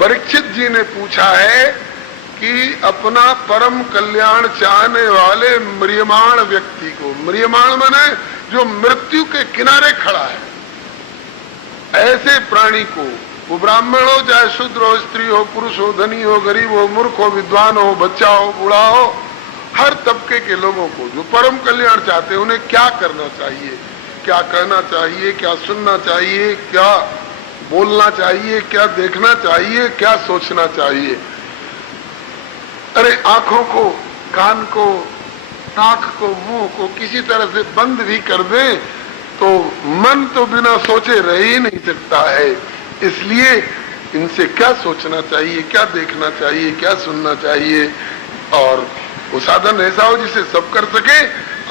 परीक्षित जी ने पूछा है कि अपना परम कल्याण चाहने वाले म्रियमाण व्यक्ति को, म्रियमाण माने जो मृत्यु के किनारे खड़ा है, ऐसे प्राणी को, वो ब्राह्मण हो चाहे शूद्र हो, स्त्री हो, पुरुष हो, धनी हो, गरीब हो, मूर्ख हो, विद्वान हो, बच्चा हो, बूढ़ा हो, हर तबके के लोगों को जो परम कल्याण चाहते हैं उन्हें क्या करना चाहिए, क्या कहना चाहिए, क्या सुनना चाहिए, क्या बोलना चाहिए, क्या देखना चाहिए, क्या सोचना चाहिए। अरे आंखों को, कान को, नाक को, मुंह को किसी तरह से बंद भी कर दें तो मन तो बिना सोचे रह ही नहीं सकता है। इसलिए इनसे क्या सोचना चाहिए, क्या देखना चाहिए, क्या सुनना चाहिए, और वो साधन ऐसा हो जिससे सब कर सके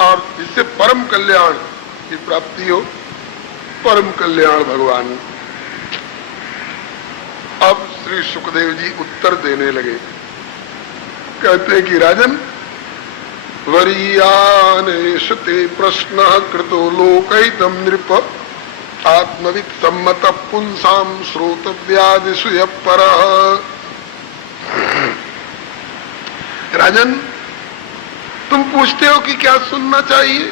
और जिससे परम कल्याण की प्राप्ति हो। परम कल्याण भगवान। अब श्री सुखदेव जी उत्तर देने लगे, कहते हैं कि राजन, वरीयानेश ते प्रश्न कृतो लोकैतम नृप आत्मविद सम्मत पुंसाम श्रोतव्यादिषु यः परः। राजन, तुम पूछते हो कि क्या सुनना चाहिए,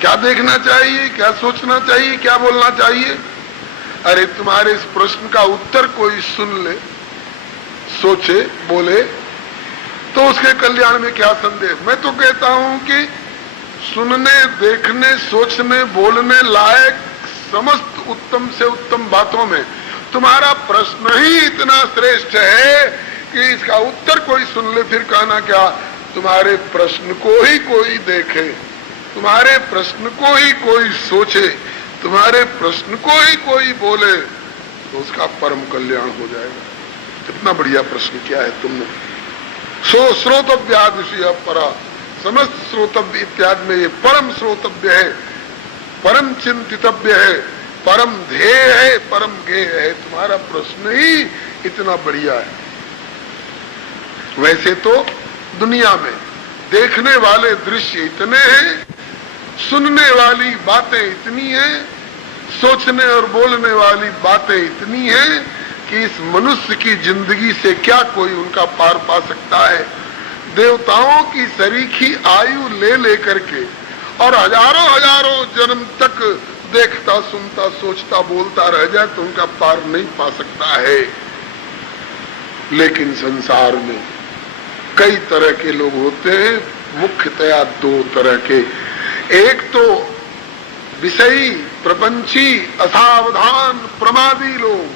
क्या देखना चाहिए, क्या सोचना चाहिए, क्या बोलना चाहिए। अरे तुम्हारे इस प्रश्न का उत्तर कोई सुन ले, सोचे, बोले तो उसके कल्याण में क्या संदेह। मैं तो कहता हूं कि सुनने, देखने, सोचने, बोलने लायक समस्त उत्तम से उत्तम बातों में तुम्हारा प्रश्न ही इतना श्रेष्ठ है कि इसका उत्तर कोई सुन ले फिर कहना क्या। तुम्हारे प्रश्न को ही कोई देखे, तुम्हारे प्रश्न को ही कोई सोचे, तुम्हारे प्रश्न को ही कोई बोले तो उसका परम कल्याण हो जाएगा। कितना बढ़िया प्रश्न किया है तुमने। सो श्रोतव्यादिषु यः परः, समस्त श्रोतव्य इत्यादि में ये परम श्रोतव्य है, परम चिंतितव्य है, परम ध्येय है, परम गेय है। तुम्हारा प्रश्न ही इतना बढ़िया है। वैसे तो दुनिया में देखने वाले दृश्य इतने हैं, सुनने वाली बातें इतनी हैं, सोचने और बोलने वाली बातें इतनी हैं कि इस मनुष्य की जिंदगी से क्या कोई उनका पार पा सकता है। देवताओं की सरीखी आयु ले लेकर के और हजारों हजारों जन्म तक देखता, सुनता, सोचता, बोलता रह जाए तो उनका पार नहीं पा सकता है। लेकिन संसार में कई तरह के लोग होते हैं, मुख्यतया दो तरह के। एक तो विषयी, प्रपंची, असावधान, प्रमादी लोग,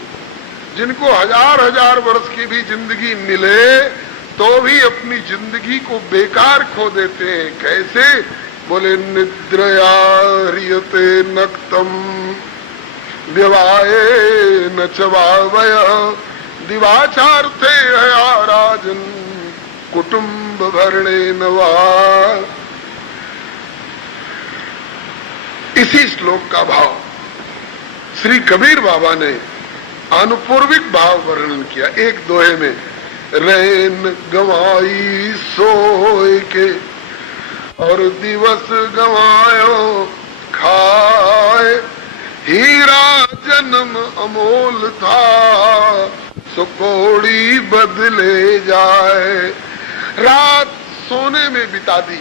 जिनको हजार हजार वर्ष की भी जिंदगी मिले तो भी अपनी जिंदगी को बेकार खो देते हैं। कैसे? बोले निद्रया ह्रियते नक्तम व्यवाये न चबावय दिवाचार थे राजन कुटुंब भरणे नवा। इसी श्लोक का भाव श्री कबीर बाबा ने अनुपूर्विक भाव वर्णन किया एक दोहे में। रैन गवाई सोए के और दिवस गवायो खाए, हीरा जन्म अमोल था सुकोड़ी बदले जाए। रात सोने में बिता दी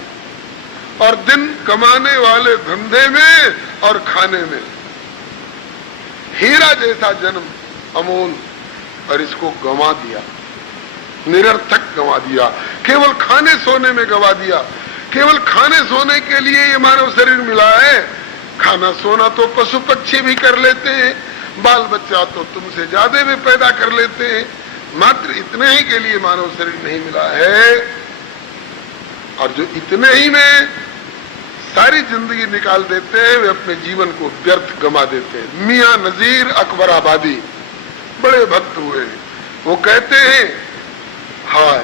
और दिन कमाने वाले धंधे में और खाने में। हीरा जैसा जन्म अमोल, और इसको गंवा दिया, निरर्थक गंवा दिया, केवल खाने सोने में गंवा दिया। केवल खाने सोने के लिए ये मानव शरीर मिला है। खाना सोना तो पशु पक्षी भी कर लेते हैं, बाल बच्चा तो तुमसे ज्यादा भी पैदा कर लेते हैं, मात्र इतने ही के लिए मानव शरीर नहीं मिला है। और जो इतने ही में सारी जिंदगी निकाल देते हैं वे अपने जीवन को व्यर्थ गंवा देते हैं। मियां नजीर अकबर आबादी बड़े भक्त हुए, वो कहते हैं हाय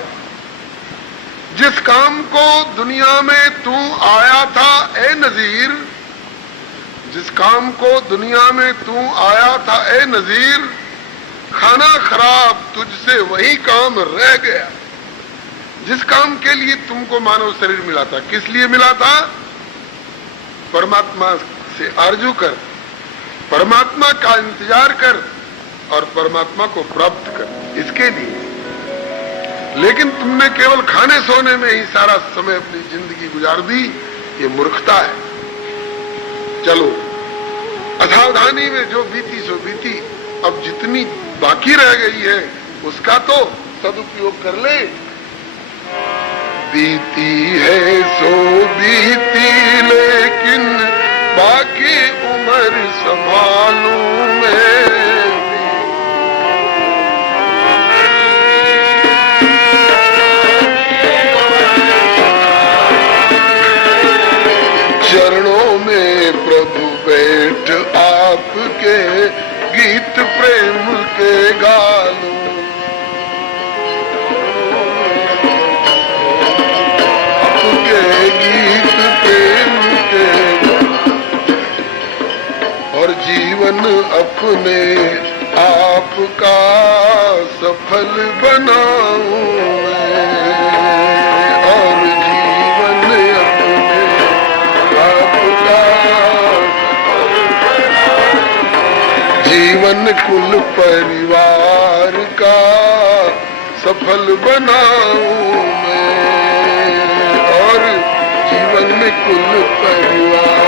जिस काम को दुनिया में तू आया था ए नजीर, जिस काम को दुनिया में तू आया था ए नजीर, खाना खराब तुझसे वही काम रह गया। जिस काम के लिए तुमको मानव शरीर मिला था, किस लिए मिला था? परमात्मा से आरजू कर, परमात्मा का इंतजार कर और परमात्मा को प्राप्त कर, इसके लिए। लेकिन तुमने केवल खाने सोने में ही सारा समय अपनी जिंदगी गुजार दी, ये मूर्खता है। चलो असावधानी में जो बीती सो बीती, अब जितनी बाकी रह गई है उसका तो सदुपयोग कर ले। बीती है सो बीती लेकिन बाकी उम्र संभालूं मैं। चरणों में प्रभु बैठ आपके गीत प्रेम के गालूं। आपके गीत प्रेम के और जीवन अपने आपका सफल बनाऊं मैं। और जीवन अपने जीवन कुल परिवार का सफल बनाऊं मैं। और जीवन में कुल परिवार।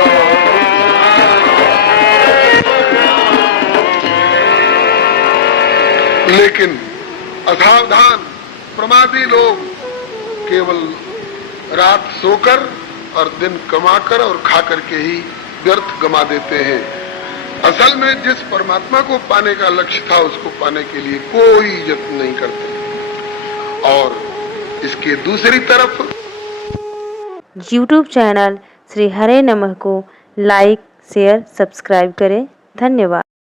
लेकिन असावधान प्रमादी लोग केवल रात सोकर और दिन कमाकर और खाकर के ही व्यर्थ गमा देते हैं। असल में जिस परमात्मा को पाने का लक्ष्य था उसको पाने के लिए कोई यत्न नहीं करते। और इसके दूसरी तरफ YouTube चैनल श्री हरे नमः को लाइक शेयर सब्सक्राइब करें। धन्यवाद।